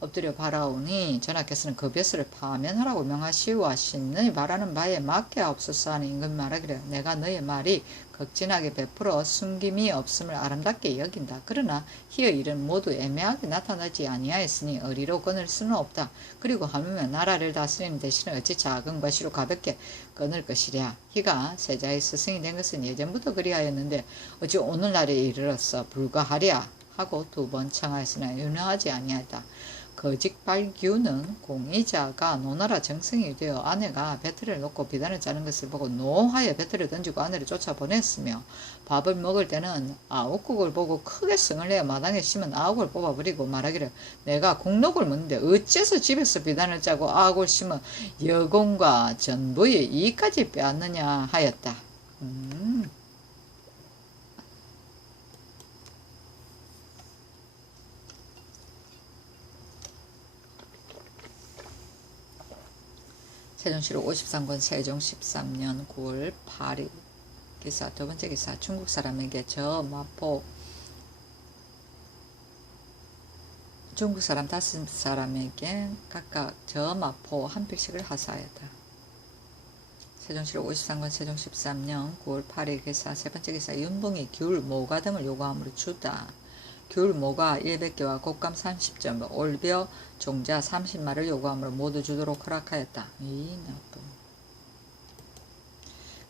엎드려 바라오니 전하께서는 그 벼슬을 파면하라고 명하시오 하시니 바라는 바에 맞게 하옵소서 하는 임금이 말하기를 내가 너의 말이 극진하게 베풀어 숨김이 없음을 아름답게 여긴다. 그러나 희의 일은 모두 애매하게 나타나지 아니하였으니 어리로 끊을 수는 없다. 그리고 하물며 나라를 다스리는 대신에 어찌 작은 것이로 가볍게 끊을 것이랴. 희가 세자의 스승이 된 것은 예전부터 그리하였는데 어찌 오늘날에 이르러서 불가하랴 하고 두 번 청하였으나 윤허하지 아니하였다. 거짓발규는 공의자가 노나라 정승이 되어 아내가 배틀을 놓고 비단을 짜는 것을 보고 노하여 배틀을 던지고 아내를 쫓아보냈으며 밥을 먹을 때는 아욱국을 보고 크게 성을 내어 마당에 심은 아욱을 뽑아버리고 말하기를 내가 국록을 먹는데 어째서 집에서 비단을 짜고 아욱을 심어 여공과 전부의 이익까지 빼앗느냐 하였다. 세종시록 53권 세종 13년 9월 8일 기사. 두 번째 기사. 중국 사람에게 중국 사람 5사람에게 각각 마포 한 필씩을 하사하였다. 세종시록 53권 세종 13년 9월 8일 기사. 세 번째 기사. 윤봉이 귤, 모가 등을 요구함으로 주다. 귤, 모가 100개와 곶감 30점, 올벼, 종자 30마를 요구함으로 모두 주도록 허락하였다. 이 나쁜.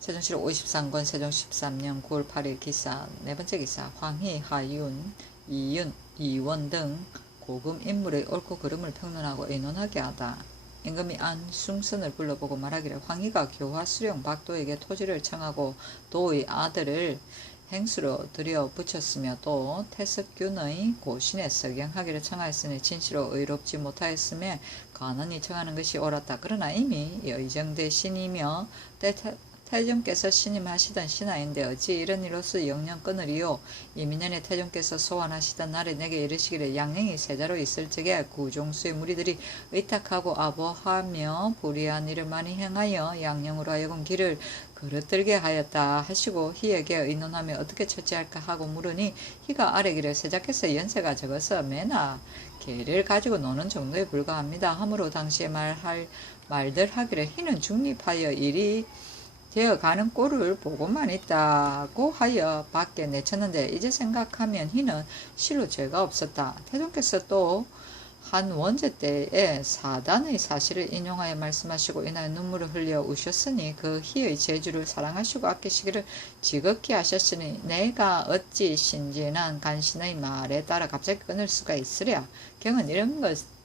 세종시록 53권 세종 13년 9월 8일 기사. 네 번째 기사. 황희, 하윤, 이원 등 고금 인물의 옳고 그름을 평론하고 의논하게 하다. 임금이 안숭선을 불러보고 말하기를 황희가 교화 수령 박도에게 토지를 청하고 도의 아들을 행수로 들여 붙였으며 또 태석균의 고신에 석양하기를 청하였으니 진시로 의롭지 못하였음에 관원이 청하는 것이 옳았다. 그러나 이미 여의정대 신이며 태종께서 신임하시던 신하인데 어찌 이런 일로서 영영 끊으리요. 이민년에 태종께서 소환하시던 날에 내게 이르시기를 양행이 세자로 있을 적에 구종수의 무리들이 의탁하고 아보하며 불의한 일을 많이 행하여 양령으로 하여금 길을 그릇들게 하였다 하시고 희에게 의논하며 어떻게 처치할까 하고 물으니 희가 아뢰기를 세자께서 연세가 적어서 매나 개를 가지고 노는 정도에 불과합니다 하므로 당시에 말들 하기를 희는 중립하여 일이 되어가는 꼴을 보고만 있다고 하여 밖에 내쳤는데 이제 생각하면 희는 실로 죄가 없었다. 태종께서 또 한 원제 때에 사단의 사실을 인용하여 말씀하시고 이날 눈물을 흘려 우셨으니 그 희의 재주를 사랑하시고 아끼시기를 지극히 하셨으니 내가 어찌 신진한 간신의 말에 따라 갑자기 끊을 수가 있으랴. 경은 이런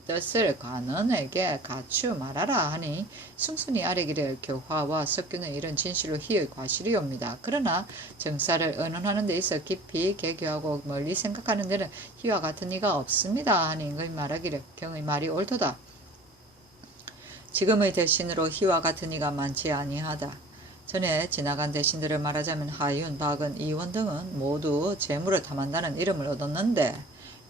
뜻을 관원에게 갖추 말하라 하니 승순이 아뢰기를 교화와 석규는 이런 진실로 희의 과실이옵니다. 그러나 정사를 의논하는 데 있어 깊이 개교하고 멀리 생각하는 데는 희와 같은 이가 없습니다 하니 임금이 말하기를 경의 말이 옳도다. 지금의 대신으로 희와 같은 이가 많지 아니하다. 전에 지나간 대신들을 말하자면 하윤, 박은, 이원 등은 모두 재물을 탐한다는 이름을 얻었는데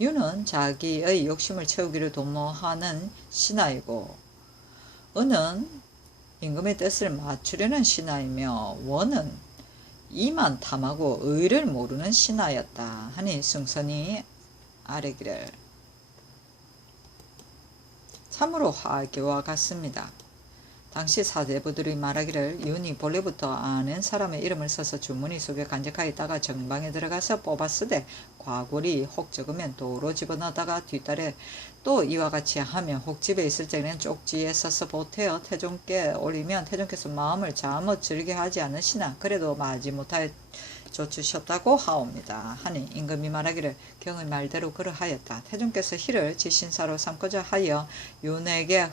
유는 자기의 욕심을 채우기를 도모하는 신하이고 은은 임금의 뜻을 맞추려는 신하이며 원은 이만 탐하고 의를 모르는 신하였다 하니 승선이 아뢰기를 참으로 화교와 같습니다. 당시 사대부들이 말하기를 윤이 본래부터 아는 사람의 이름을 써서 주머니 속에 간직하여 있다가 정방에 들어가서 뽑았으되 과골이 혹 적으면 도로 집어넣다가 뒷달에 또 이와 같이 하며 혹 집에 있을 적에는 쪽지에 써서 보태어 태종께 올리면 태종께서 마음을 잠옷 즐게 하지 않으시나 그래도 마지못하여 조추셨다고 하옵니다. 하니 임금이 말하기를 경의 말대로 그러하였다. 태종께서 희를 지신사로 삼고자 하여 윤에게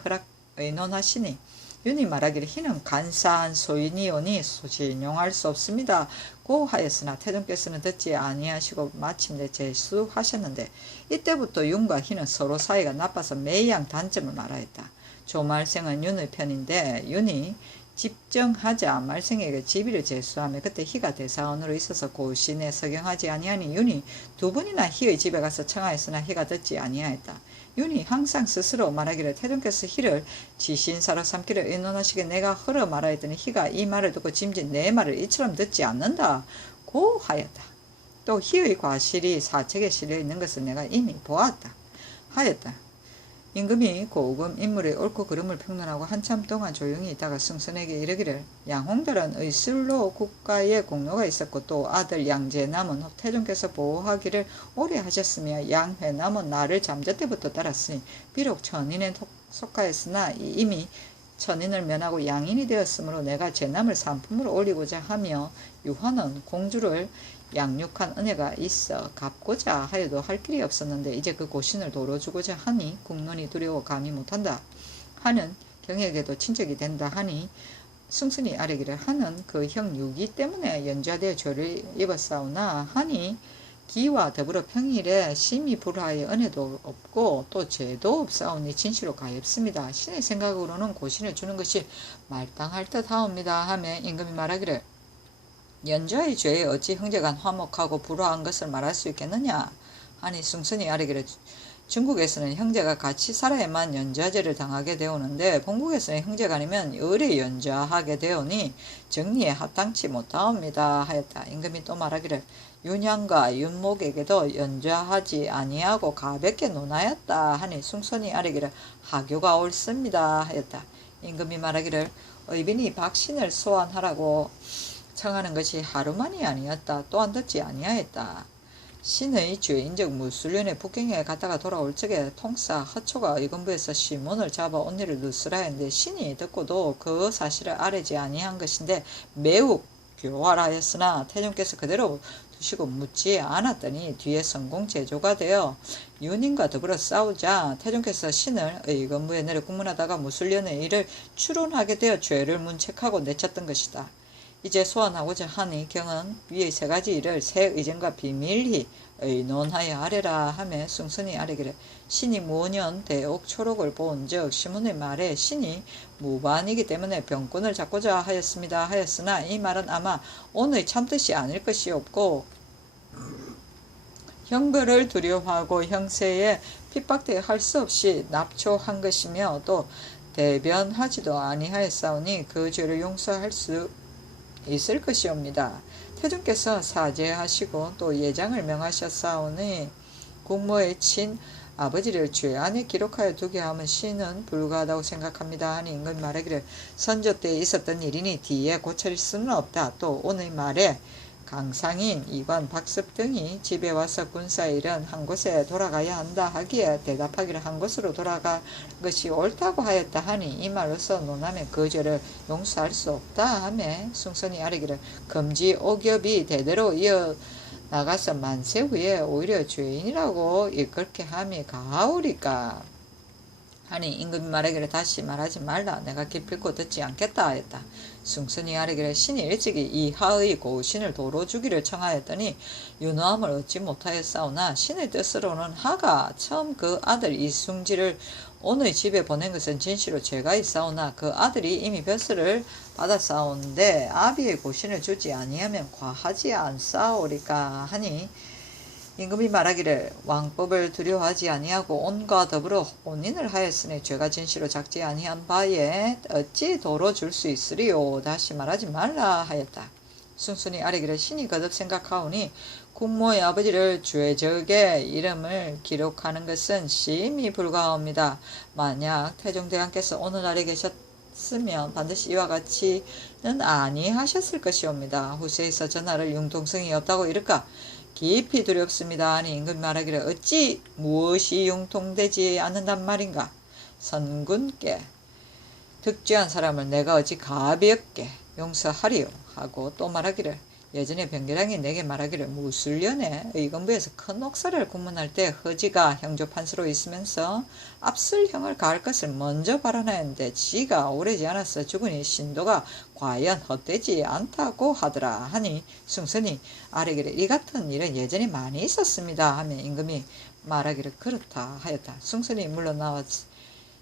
의논하시니 윤이 말하기를 희는 간사한 소인이오니 소신용할 수 없습니다. 고 하였으나 태종께서는 듣지 아니하시고 마침내 제수하셨는데 이때부터 윤과 희는 서로 사이가 나빠서 매양 단점을 말하였다. 조말생은 윤의 편인데 윤이 집정하자 말생에게 지비를 제수하며 그때 희가 대사원으로 있어서 고신에 석영하지 아니하니 윤이 두 번이나 희의 집에 가서 청하였으나 희가 듣지 아니하였다. 윤이 항상 스스로 말하기를 태종께서 희를 지신사로 삼기를 의논하시게 내가 허러 말하였더니 희가 이 말을 듣고 짐짓 내 말을 이처럼 듣지 않는다 고 하였다. 또 희의 과실이 사책에 실려 있는 것을 내가 이미 보았다 하였다. 임금이 고금 인물의 옳고 그름을 평론하고 한참 동안 조용히 있다가 승선에게 이르기를 양홍달은 의술로 국가에 공로가 있었고 또 아들 양제남은 태종께서 보호하기를 오래 하셨으며 양회남은 나를 잠자 때부터 따랐으니 비록 천인에 속하였으나 이미 천인을 면하고 양인이 되었으므로 내가 제남을 산품으로 올리고자 하며 유화는 공주를 양육한 은혜가 있어 갚고자 하여도 할 길이 없었는데 이제 그 고신을 도로 주고자 하니 국론이 두려워 감히 못한다 하는 경에게도 친척이 된다 하니 승순이 아뢰기를 하는 그 형 유기 때문에 연좌되어 죄를 입었사오나 하니 기와 더불어 평일에 심히 불하여 은혜도 없고 또 죄도 없사오니 진실로 가엾습니다. 신의 생각으로는 고신을 주는 것이 말당할 듯 하옵니다 하며 임금이 말하기를 연좌의 죄에 어찌 형제간 화목하고 불화한 것을 말할 수 있겠느냐 하니 승순이 아뢰기를 중국에서는 형제가 같이 살아야만 연좌죄를 당하게 되오는데 본국에서는 형제간이면 의뢰 연좌하게 되오니 정리에 합당치 못하옵니다 하였다. 임금이 또 말하기를 윤양과 윤목에게도 연좌하지 아니하고 가볍게 논하였다 하니 승순이 아뢰기를 하교가 옳습니다 하였다. 임금이 말하기를 의빈이 박신을 소환하라고 청하는 것이 하루만이 아니었다. 또한 듣지 아니하였다. 신의 죄인적 무술련의 북경에 갔다가 돌아올 적에 통사 허초가 의금부에서 시몬을 잡아 언니를 누스라 했는데 신이 듣고도 그 사실을 아뢰지 아니한 것인데 매우 교활하였으나 태종께서 그대로 두시고 묻지 않았더니 뒤에 성공 제조가 되어 윤인과 더불어 싸우자 태종께서 신을 의금부에 내려 국문하다가 무술련의 일을 추론하게 되어 죄를 문책하고 내쳤던 것이다. 이제 소환하고자 하니 경은 위의 세 가지 일을 새 의전과 비밀히 의논하여 아래라 하며 숭순이 아래기를 신이 무년 대옥 초록을 본즉 시몬의 말에 신이 무반이기 때문에 병권을 잡고자 하였습니다 하였으나 이 말은 아마 오늘 참뜻이 아닐 것이 없고 형벌을 두려워하고 형세에 핍박되어 할 수 없이 납초한 것이며 또 대변하지도 아니하였사오니 그 죄를 용서할 수 있을 것이옵니다. 태종께서 사죄하시고 또 예장을 명하셨사오니 국모의 친 아버지를 죄 안에 기록하여 두게 하면 시는 불가하다고 생각합니다 하니 임금이 말하기를 선조 때 있었던 일이니 뒤에 고칠 수는 없다. 또 오늘 말에 강상인, 이관, 박습 등이 집에 와서 군사일은 한 곳에 돌아가야 한다 하기에 대답하기를 한 곳으로 돌아갈 것이 옳다고 하였다 하니 이 말로서 논하면 그 죄를 용서할 수 없다 하며 숭선이 아뢰기를 금지 오겹이 대대로 이어 나가서 만세 후에 오히려 죄인이라고 이끌게 함이 가오리까 하니 임금이 말하기를 다시 말하지 말라. 내가 기필코 듣지 않겠다 하였다. 숭순이 아뢰기를 신이 일찍이 이 하의 고신을 도로 주기를 청하였더니 윤호함을 얻지 못하였사오나 신의 뜻으로는 하가 처음 그 아들 이숭지를 오늘 집에 보낸 것은 진실로 죄가 있사오나 그 아들이 이미 벼슬을 받았사온데 아비의 고신을 주지 아니하면 과하지 않사오리까 하니 임금이 말하기를 왕법을 두려워하지 아니하고 온과 더불어 혼인을 하였으니 죄가 진실로 작지 아니한 바에 어찌 도로 줄 수 있으리요. 다시 말하지 말라 하였다. 숭순이 아뢰기를 신이 거듭 생각하오니 국모의 아버지를 죄적의 이름을 기록하는 것은 심히 불가합니다. 만약 태종대왕께서 오늘날에 계셨으면 반드시 이와 같이는 아니하셨을 것이옵니다. 후세에서 전하를 융통성이 없다고 이를까 깊이 두렵습니다. 하니 임금이 말하기를 어찌 무엇이 융통되지 않는단 말인가. 선군께 득죄한 사람을 내가 어찌 가볍게 용서하리요 하고 또 말하기를 예전에 변계량이 내게 말하기를 무술년에 의건부에서 큰 옥사를 구문할 때 허지가 형조 판수로 있으면서 앞설 형을 가할 것을 먼저 발언하였는데 지가 오래지 않아서 죽으니 신도가 과연 헛되지 않다고 하더라 하니 숭선이 아뢰기를 이 같은 일은 예전에 많이 있었습니다 하며 임금이 말하기를 그렇다 하였다. 숭선이 물러나와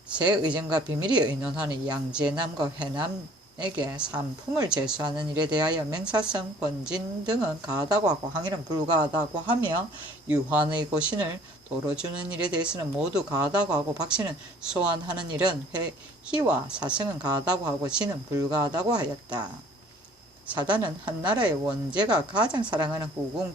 새 의전과 비밀이 의논하는 양제남과 회남에게 산품을 제수하는 일에 대하여 맹사성, 권진 등은 가하다고 하고 항일은 불가하다고 하며 유환의 고신을 도로 주는 일에 대해서는 모두 가하다고 하고 박씨는 소환하는 일은 희와 사성은 가하다고 하고 지는 불가하다고 하였다. 사단은 한나라의 원제가 가장 사랑하는 후궁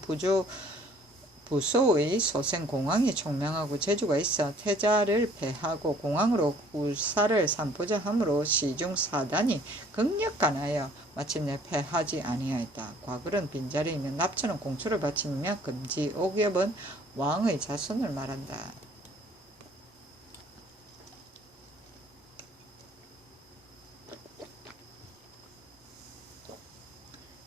부소의 소생 공황이 총명하고 재주가 있어 태자를 패하고 공황으로 후사를 삼보자 함으로 시중 사단이 극력간하여 마침내 패하지 아니하였다. 과글은 빈자리이며 납천은 공초를 바치며 금지 옥엽은 왕의 자손을 말한다.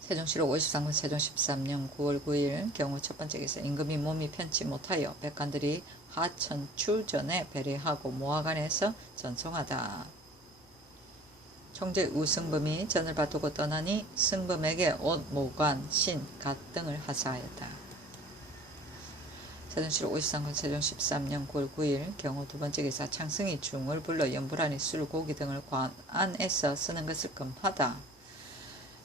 세종실록 53년 세종 13년 9월 9일 경우 첫 번째 기사 임금이 몸이 편치 못하여 백관들이 하천 추전에 배례하고 모하관에서 전송하다. 총재 우승범이 전을 바꾸고 떠나니 승범에게 옷, 모관, 신, 갓 등을 하사하였다. 세종실록 53년 세종 13년 9월 9일 경우 두 번째 기사 창승이 중을 불러 연불하니 술, 고기 등을 관 안에서 쓰는 것을 금하다.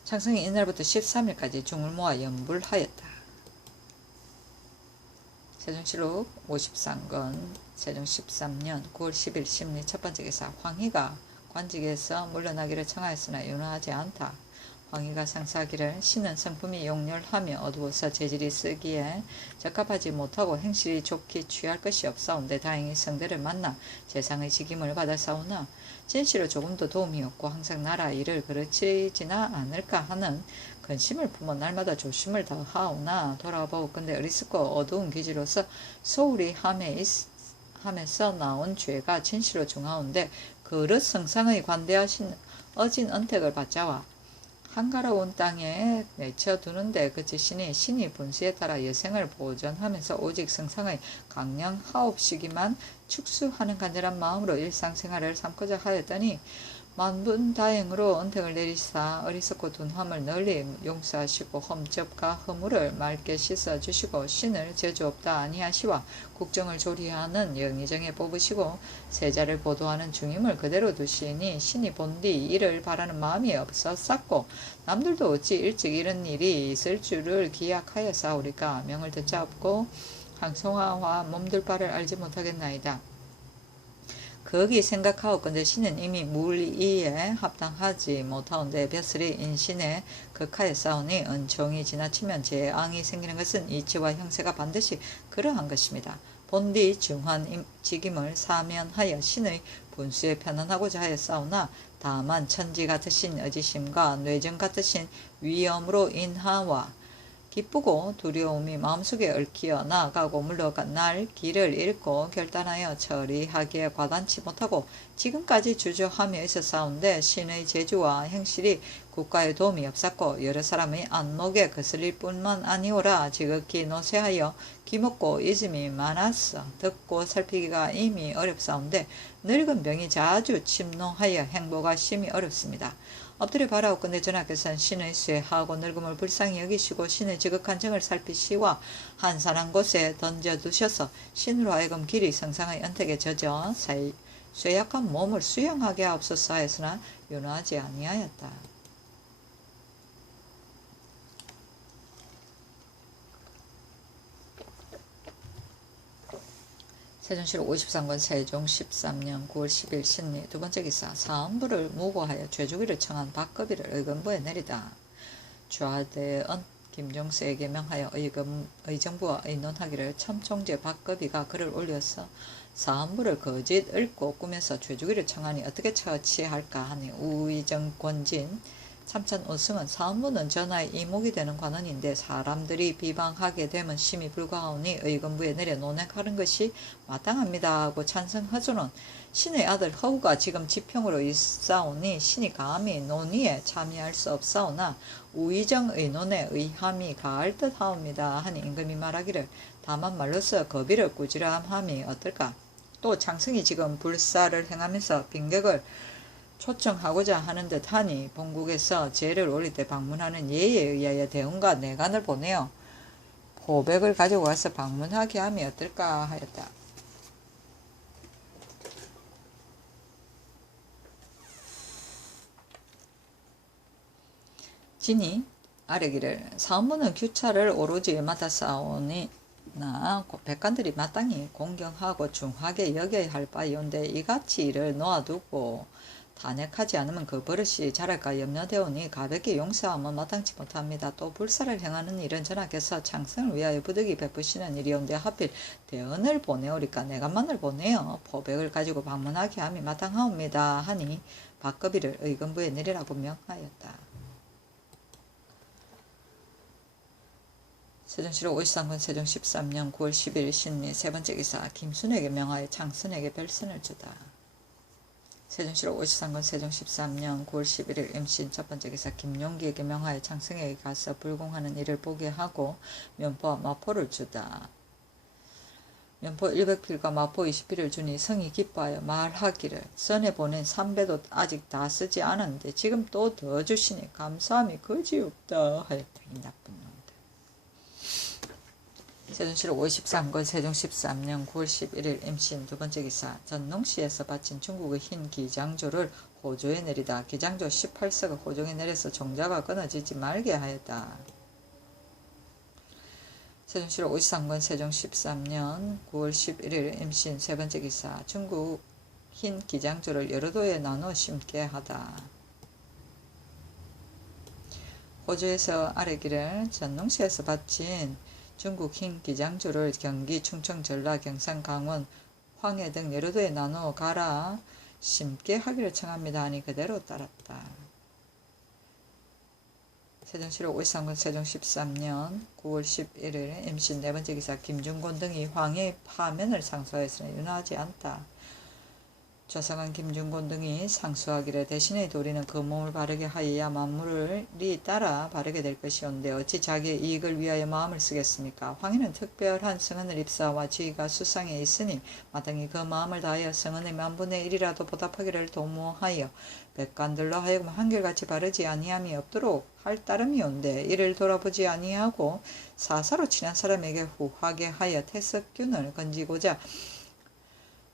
창승이 이날부터 13일까지 중을 모아 연불하였다. 세종실록 53권 세종 13년 9월 10일 심리 첫 번째 기사 황희가 관직에서 물러나기를 청하였으나 윤호하지 않다. 황희가 상사하기를 신은 성품이 용렬하며 어두워서 재질이 쓰기에 적합하지 못하고 행실이 좋게 취할 것이 없사온데 다행히 성대를 만나 재상의 직임을 받아사오나 진실로 조금도 도움이 없고 항상 나라 일을 그르치지나 않을까 하는 근심을 품어 날마다 조심을 더하오나 돌아보건대 어리석고 어두운 기지로서 소홀히 함에서 나온 죄가 진실로 중하온데 그릇 성상의 관대하신 어진 언택을 받자와 한가로운 땅에 내쳐두는데 그치시니 신이 분수에 따라 여생을 보존하면서 오직 성상의 강령하옵시기만 축수하는 간절한 마음으로 일상생활을 삼고자 하였더니 만분다행으로 언택을 내리사 어리석고 둔함을 널리 용서하시고 험접과 허물을 맑게 씻어주시고 신을 저주없다 아니하시와 국정을 조리하는 영의정에 뽑으시고 세자를 보도하는 중임을 그대로 두시니 신이 본디 이를 바라는 마음이 없었었고 남들도 어찌 일찍 이런 일이 있을 줄을 기약하였사오리까. 명을 듣자 없고 항송화와 몸둘 바를 알지 못하겠나이다. 거기 생각하옵건대 신은 이미 물이에 합당하지 못하온데 벼슬이 인신에 극하였사오니 은총이 지나치면 재앙이 생기는 것은 이치와 형세가 반드시 그러한 것입니다. 본디 중한 직임을 사면하여 신의 분수에 편안하고자 하였사오나 다만 천지 같으신 의지심과 뇌정 같으신 위엄으로 인하와 기쁘고 두려움이 마음속에 얽히어 나아가고 물러갈 길을 잃고 결단하여 처리하기에 과단치 못하고 지금까지 주저하며 있었사온데 신의 재주와 행실이 국가에 도움이 없었고 여러 사람의 안목에 거슬릴 뿐만 아니오라. 지극히 노쇠하여 기먹고 잊음이 많았어 듣고 살피기가 이미 어렵사온데 늙은 병이 자주 침노하여 행보가 심히 어렵습니다. 엎드려 바라옵건대 전하께서는 신의 쇠하고 늙음을 불쌍히 여기시고 신의 지극한 정을 살피시와 한산한 곳에 던져두셔서 신으로 하여금 길이 성상의 언택에 젖어 쇠약한 몸을 수영하게 하옵소서 하였으나 윤호하지 아니하였다. 세종시록 53권 세종 13년 9월 10일 신리 두번째 기사 사헌부를 무고하여 죄주기를 청한 박거비를 의금부에 내리다. 좌대언 김종수에게 명하여 의정부와 의논하기를 첨총재 박거비가 글을 올려서 사헌부를 거짓 읊고 꾸며서 죄주기를 청하니 어떻게 처치할까 하니 우의정 권진 참찬 우승은 사헌부는 전하의 이목이 되는 관원인데 사람들이 비방하게 되면 심히 불과하오니 의금부에 내려 논행하는 것이 마땅합니다 하고 찬성하조는 신의 아들 허우가 지금 지평으로 있사오니 신이 감히 논의에 참여할 수 없사오나 우의정 의논에 의함이 가할 듯 하옵니다 하니 임금이 말하기를 다만 말로써 거비를 꾸지람함이 어떨까. 또 장승이 지금 불사를 행하면서 빈객을 초청하고자 하는 듯 하니 본국에서 제를 올릴 때 방문하는 예에 의하여 대운과 내관을 보내어 포백을 가지고 와서 방문하게 함이 어떨까 하였다. 진이 아뢰기를 사헌부는 규차를 오로지 맡아싸오니 나 백관들이 마땅히 공경하고 중하게 여겨야 할 바이온데 이같이 일을 놓아두고 탄핵하지 않으면 그 버릇이 자랄까 염려되오니 가볍게 용서하면 마땅치 못합니다. 또 불사를 행하는 일은 전하께서 창성을 위하여 부득이 베푸시는 일이온데 하필 대언을 보내오리까 내간만을 보내어 포백을 가지고 방문하게 함이 마땅하옵니다 하니 박거비를 의금부에 내리라고 명하였다. 세종시록 53권 세종 13년 9월 10일 신리 세번째 기사 김순에게 명하여 창선에게 별선을 주다. 세종시록 53권 세종 13년 9월 11일 임신 첫번째 기사 김용기에게 명하여 창성에게 가서 불공하는 일을 보게 하고 면포와 마포를 주다. 면포 100필과 마포 20필을 주니 성이 기뻐하여 말하기를 선에 보낸 3배도 아직 다 쓰지 않았는데 지금 또 더 주시니 감사함이 거지없다 하였다. 이 나쁜 놈들. 세종시록 53권 세종 13년 9월 11일 임신 두번째 기사 전농시에서 바친 중국의 흰 기장조를 호조에 내리다. 기장조 18석을 호종에 내려서 종자가 끊어지지 말게 하였다. 세종시록 53권 세종 13년 9월 11일 임신 세번째 기사 중국 흰 기장조를 여러 도에 나눠 심게 하다. 호조에서 아래기를 전농시에서 바친 중국 흰 기장조를 경기, 충청, 전라, 경상, 강원, 황해 등 여러 도에 나누어 갈아 심게 하기를 청합니다 하니 그대로 따랐다. 세종시록 53권 세종 13년 9월 11일 임신 네번째 기사 김중곤 등이 황해 파면을 상소하였으나 윤하지 않다. 좌상한 김중곤 등이 상수하기를 대신에 도리는 그 몸을 바르게 하여야 만물이 따라 바르게 될 것이온데 어찌 자기의 이익을 위하여 마음을 쓰겠습니까? 황희는 특별한 성은을 입사와 지위가 수상에 있으니 마땅히 그 마음을 다하여 성은의 만분의 1이라도 보답하기를 도모하여 백관들로 하여금 한결같이 바르지 아니함이 없도록 할 따름이온데 이를 돌아보지 아니하고 사사로 친한 사람에게 후하게 하여 태석균을 건지고자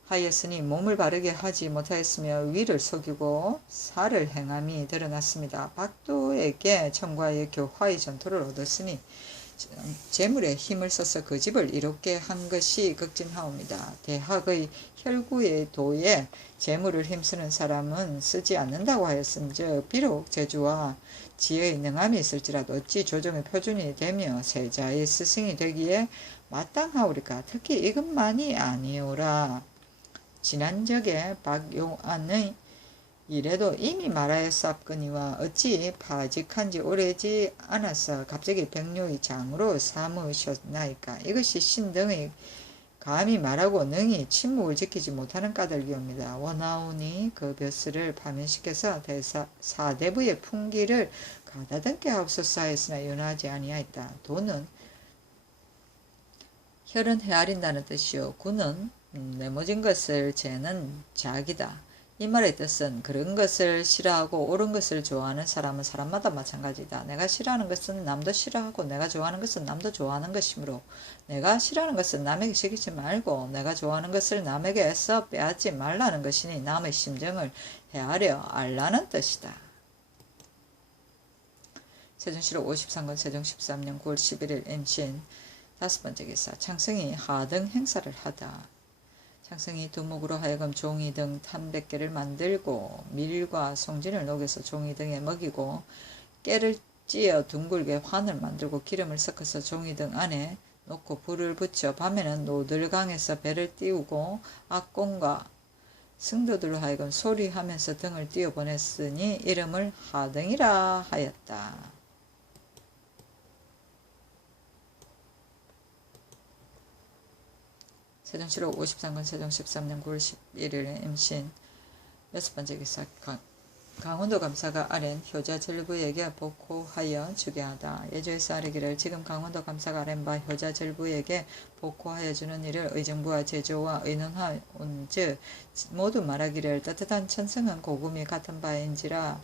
하였으니 몸을 바르게 하지 못하였으며 위를 속이고 사를 행함이 드러났습니다. 박도에게 청과의 교화의 전토를 얻었으니 재물에 힘을 써서 그 집을 이롭게 한 것이 극진하옵니다. 대학의 혈구의 도에 재물을 힘쓰는 사람은 쓰지 않는다고 하였은즉 비록 재주와 지혜의 능함이 있을지라도 어찌 조정의 표준이 되며 세자의 스승이 되기에 마땅하오리까? 특히 이것만이 아니오라. 지난적에 박용안의 이래도 이미 말하였사옵거니와 어찌 파직한지 오래지 않아서 갑자기 백료의 장으로 삼으셨나이까. 이것이 신등의 감히 말하고 능히 침묵을 지키지 못하는 까닭이옵니다. 원하오니 그 벼슬을 파면시켜서 사대부의 풍기를 가다듬게 하옵소서 하였으나 윤하지 아니하였다. 도는 혈은 헤아린다는 뜻이요 구는 내모진 것을 재는 자기다. 이 말의 뜻은 그런 것을 싫어하고 옳은 것을 좋아하는 사람은 사람마다 마찬가지다. 내가 싫어하는 것은 남도 싫어하고 내가 좋아하는 것은 남도 좋아하는 것이므로 내가 싫어하는 것은 남에게 시키지 말고 내가 좋아하는 것을 남에게 애써 빼앗지 말라는 것이니 남의 심정을 헤아려 알라는 뜻이다. 세종시록 53권 세종 13년 9월 11일 임신. 다섯 번째 기사. 창성이 하등 행사를 하다. 창성이 두목으로 하여금 종이 등 300개를 만들고 밀과 송진을 녹여서 종이 등에 먹이고 깨를 찧어 둥글게 환을 만들고 기름을 섞어서 종이 등 안에 놓고 불을 붙여 밤에는 노들강에서 배를 띄우고 악공과 승도들로 하여금 소리하면서 등을 띄워보냈으니 이름을 하등이라 하였다. 세종시록 53권 세종 13년 9월 11일 임신. 여섯 번째 기사. 강원도 감사가 아랜 효자 절부에게 복호하여 주게 하다. 예조에서 아뢰기를 지금 강원도 감사가 아랜 바 효자 절부에게 복호하여 주는 일을 의정부와 제조와 의논하온즉 모두 말하기를 따뜻한 천성은 고금이 같은 바인지라.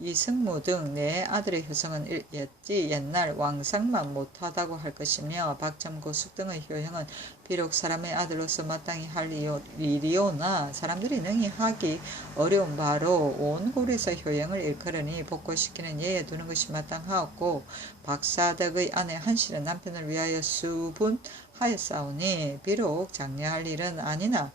이 승무 등 내 아들의 효성은 옛날 왕상만 못하다고 할 것이며 박점고 숙 등의 효형은 비록 사람의 아들로서 마땅히 할 일이오나 사람들이 능히 하기 어려운 바로 온 골에서 효형을 일컬으니 복고시키는 예에 두는 것이 마땅하였고 박사덕의 아내 한실은 남편을 위하여 수분하였사오니 비록 장려할 일은 아니나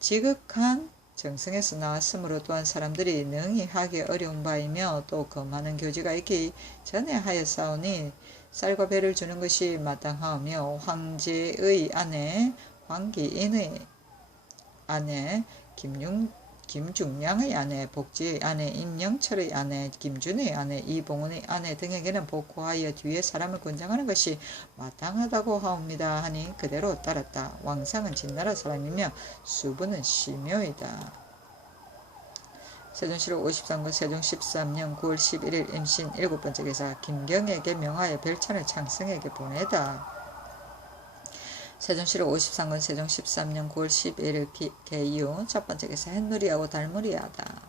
지극한 정성에서 나왔으므로 또한 사람들이 능히 하기 어려운 바이며 또 검하는 교지가 있기 전에 하였사오니 쌀과 배를 주는 것이 마땅하며 황제의 아내 황기인의 아내 김중량의 아내 복지의 아내 임영철의 아내 김준의 아내 이봉훈의 아내 등에게는 복호하여 뒤에 사람을 권장하는 것이 마땅하다고 하옵니다 하니 그대로 따랐다. 왕상은 진나라 사람이며 수부는 시묘이다. 세종시록 53권 세종 13년 9월 11일 임신. 일곱 번째 기사. 김경에게 명하여 별찬을 창성에게 보내다. 세종시록 53권 세종 13년 9월 11일 개유. 첫 번째 기사. 햇누리하고 달무리하다.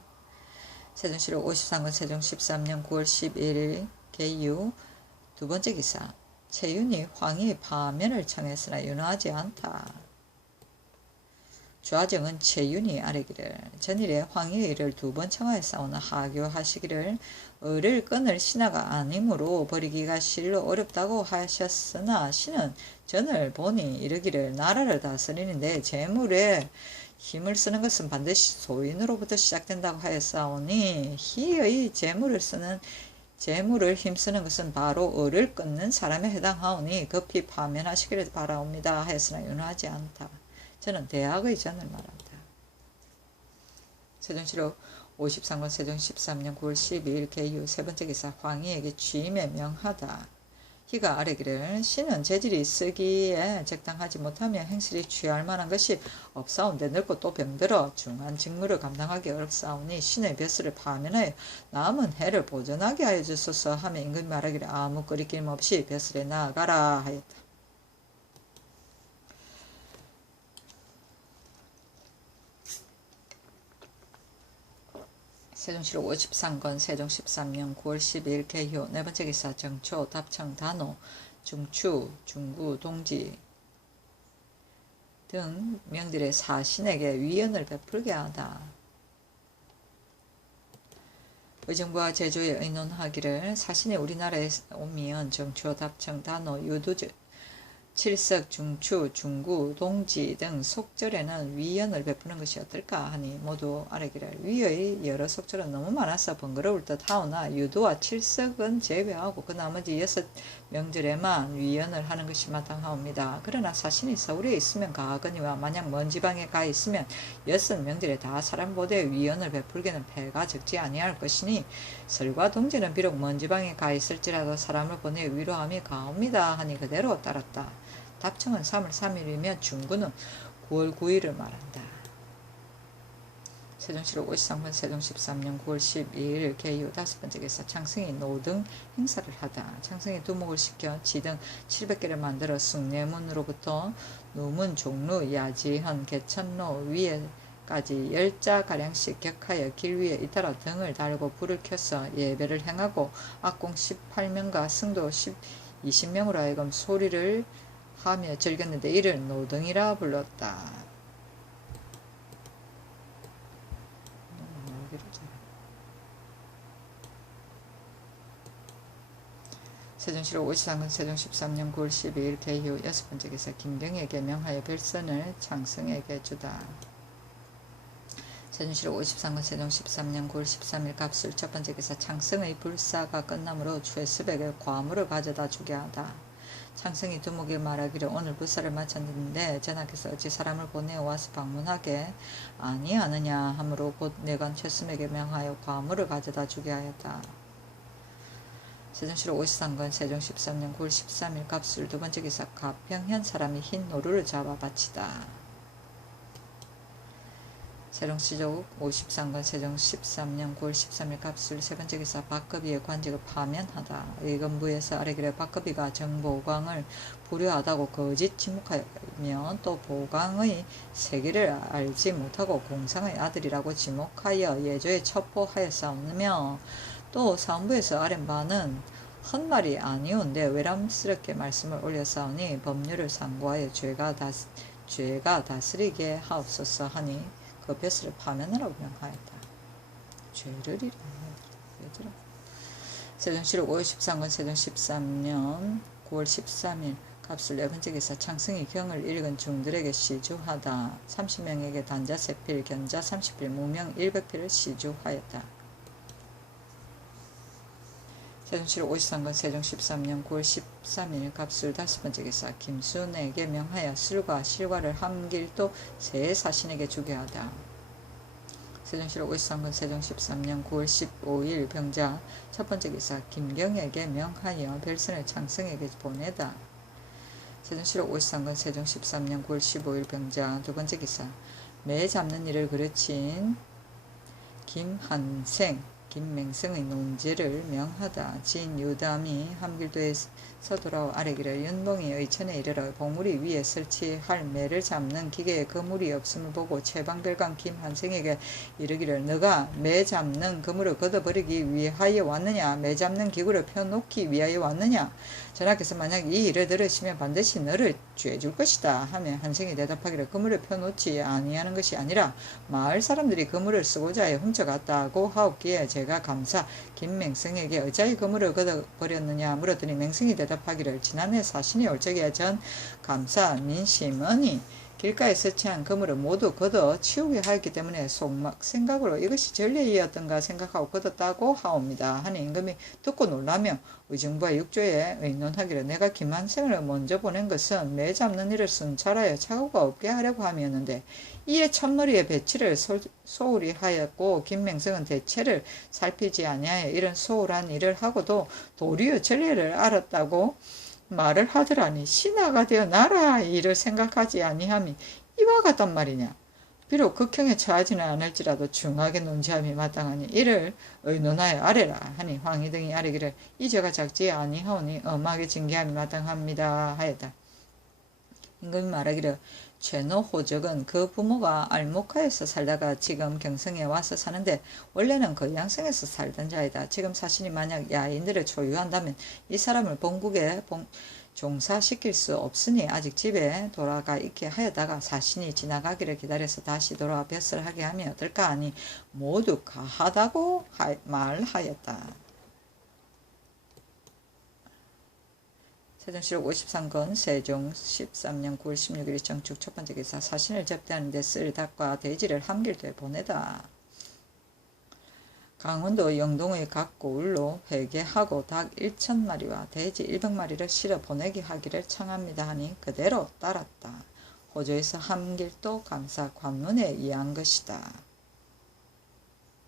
세종시록 53권 세종 13년 9월 11일 개유. 두 번째 기사. 채윤이 황희 파면을 청했으나 윤하지 않다. 주하정은 채윤이 아뢰기를 전일에 황희의 일을 2번 청하였사오나 하교하시기를 을을 끊을 신하가 아니므로 버리기가 실로 어렵다고 하셨으나 신은 전을 보니 이르기를 나라를 다스리는데 재물에 힘을 쓰는 것은 반드시 소인으로부터 시작된다고 하였사오니 희의 재물을 힘쓰는 것은 바로 을을 끊는 사람에 해당하오니 급히 파면하시기를 바라옵니다 하였으나 윤하지 않다. 저는 대학의 전을 말한다. 세종시록 53권 세종 13년 9월 12일 개유. 세 번째 기사. 황희에게 취임에 명하다. 희가 아뢰기를 신은 재질이 쓰기에 적당하지 못하며 행실이 취할 만한 것이 없사온데 늙고 또 병들어 중한 직무를 감당하기 어렵사오니 신의 벼슬을 파면하여 남은 해를 보전하게 하여 주소서 하며 임금이 말하기를 아무 거리낌 없이 벼슬에 나아가라 하였다. 세종시록 53권 세종 13년 9월 12일 개효 네 번째 기사 정초 답청 단호 중추 중구 동지 등 명들의 사신에게 위언을 베풀게 하다. 의정부와 제주에 의논하기를 사신이 우리나라에 오면 정초 답청 단호 유도 칠석, 중추, 중구, 동지 등 속절에는 위언을 베푸는 것이 어떨까 하니 모두 아뢰기를 위의 여러 속절은 너무 많아서 번거로울 듯 하오나 유도와 칠석은 제외하고 그 나머지 6명절에만 위언을 하는 것이 마땅하옵니다. 그러나 사신이 서울에 있으면 가하거니와 만약 먼 지방에 가 있으면 6명절에 다 사람 보되 위언을 베풀기는 패가 적지 아니할 것이니 설과 동지는 비록 먼 지방에 가 있을지라도 사람을 보내 위로함이 가옵니다 하니 그대로 따랐다. 답청은 3월 3일이며 중구는 9월 9일을 말한다. 세종시록 53권 세종 13년 9월 12일 개유 다섯 번째 기사 창승이 노등 행사를 하다. 창승이 두목을 시켜 지등 700개를 만들어 숭례문으로부터 누문, 종루, 야지현, 개천로 위에까지 10자가량씩 격하여 길 위에 잇따라 등을 달고 불을 켜서 예배를 행하고 악공 18명과 승도 20명으로 하여금 소리를 하며 즐겼는데 이를 노등이라 불렀다. 세종시록 53년 세종 13년 9월 12일 개효 여섯 번째 기사 김경에게 명하여 별선을 창승에게 주다. 세종시록 53년 세종 13년 9월 13일 갑술 첫 번째 기사 창승의 불사가 끝나므로 최수백의 과물을 가져다 주게 하다. 창승이 두목에게 말하기를 오늘 불사를 마쳤는데 전하께서 어찌 사람을 보내와서 방문하게 아니하느냐 하므로 곧 내관 최수백에게 명하여 과물을 가져다 주게 하였다. 세종시록 53권 세종 13년 9월 13일 갑술 두 번째 기사 가평현 사람이 흰 노루를 잡아 바치다. 세종시록 53권 세종 13년 9월 13일 갑술 세 번째 기사 박급이의 관직을 파면하다. 의건부에서 아뢰기를 박급이가 정보광을 불효하다고 거짓 지목하며 또 보광의 세계를 알지 못하고 공상의 아들이라고 지목하여 예조에 첩보하였사오며 또 사헌부에서 아랜 바는 헛말이 아니온데 외람스럽게 말씀을 올렸사오니 법률을 상고하여 죄가 다스리게 하옵소서 하니 그 벼슬을 파면하라고 명하였다. 죄를 이라 얘들아. 세종시록 53권 세종 13년 9월 13일 갑술 네 번째 기사 창승이 경을 읽은 중들에게 시주하다. 30명에게 단자 세필 견자 30필 무명 100필을 시주하였다. 세종시록 53권 세종 13년 9월 13일 갑술 다섯 번째 기사 김순에게 명하여 술과 실과를 함길도 세 사신에게 주게 하다. 세종시록 53권 세종 13년 9월 15일 병자 첫 번째 기사 김경에게 명하여 별선을 창승에게 보내다. 세종시록 53권 세종 13년 9월 15일 병자 두 번째 기사 매 잡는 일을 그르친 김한생 김맹성의 논제를 명하다. 진유담이 함길도에서 돌아와 아뢰기를 윤봉이 의천에 이르러 봉우리 위에 설치할 매를 잡는 기계에 그물이 없음을 보고 최방별관 김한생에게 이르기를 너가 매 잡는 그물을 걷어버리기 위하여 왔느냐 매 잡는 기구를 펴놓기 위하여 왔느냐. 전하께서 만약 이 일을 들으시면 반드시 너를 죄줄 것이다 하며 한생이 대답하기를 그물을 펴놓지 아니하는 것이 아니라 마을 사람들이 그물을 쓰고자 해 훔쳐갔다고 하옵기에 제가 감사 김맹성에게 어찌하여 그물을 걷어버렸느냐 물었더니 맹성이 대답하기를 지난해 사신이 올 적에 전 감사 민심은이 길가에 설치한 그물을 모두 걷어 치우게 하였기 때문에 속막 생각으로 이것이 전례이었던가 생각하고 걷었다고 하옵니다. 하니 임금이 듣고 놀라며 의정부와 육조에 의논하기를 내가 김한생을 먼저 보낸 것은 매 잡는 일을 순찰하여 착오가 없게 하려고 함이었는데 이에 첫머리에 배치를 소홀히 하였고 김맹성은 대체를 살피지 아니하여 이런 소홀한 일을 하고도 도리어 전례를 알았다고 말을 하더라니 신하가 되어 나라의 일을 생각하지 아니함이 이와 같단 말이냐. 비록 극형에 처하지는 않을지라도 중하게 논지함이 마땅하니 이를 의논하여 아래라 하니 황희 등이 아뢰기를 이 죄가 작지 아니하오니 엄하게 징계함이 마땅합니다 하였다. 임금이 말하기를 최노 호적은 그 부모가 알목하에서 살다가 지금 경성에 와서 사는데 원래는 거양성에서 살던 자이다. 지금 사신이 만약 야인들을 초유한다면 이 사람을 본국에 종사시킬 수 없으니 아직 집에 돌아가 있게 하여다가 사신이 지나가기를 기다려서 다시 돌아와 벼슬 하게 하면 어떨까 하니 모두 가하다고 말하였다. 세종실록 53권 세종 13년 9월 16일 정축 첫번째 기사 사신을 접대하는 데 쓸 닭과 돼지를 함길도에 보내다. 강원도 영동의 각 고을로 회계하고 닭 1,000마리와 돼지 100마리를 실어 보내게 하기를 청합니다 하니 그대로 따랐다. 호조에서 함길도 감사 관문에 의한 것이다.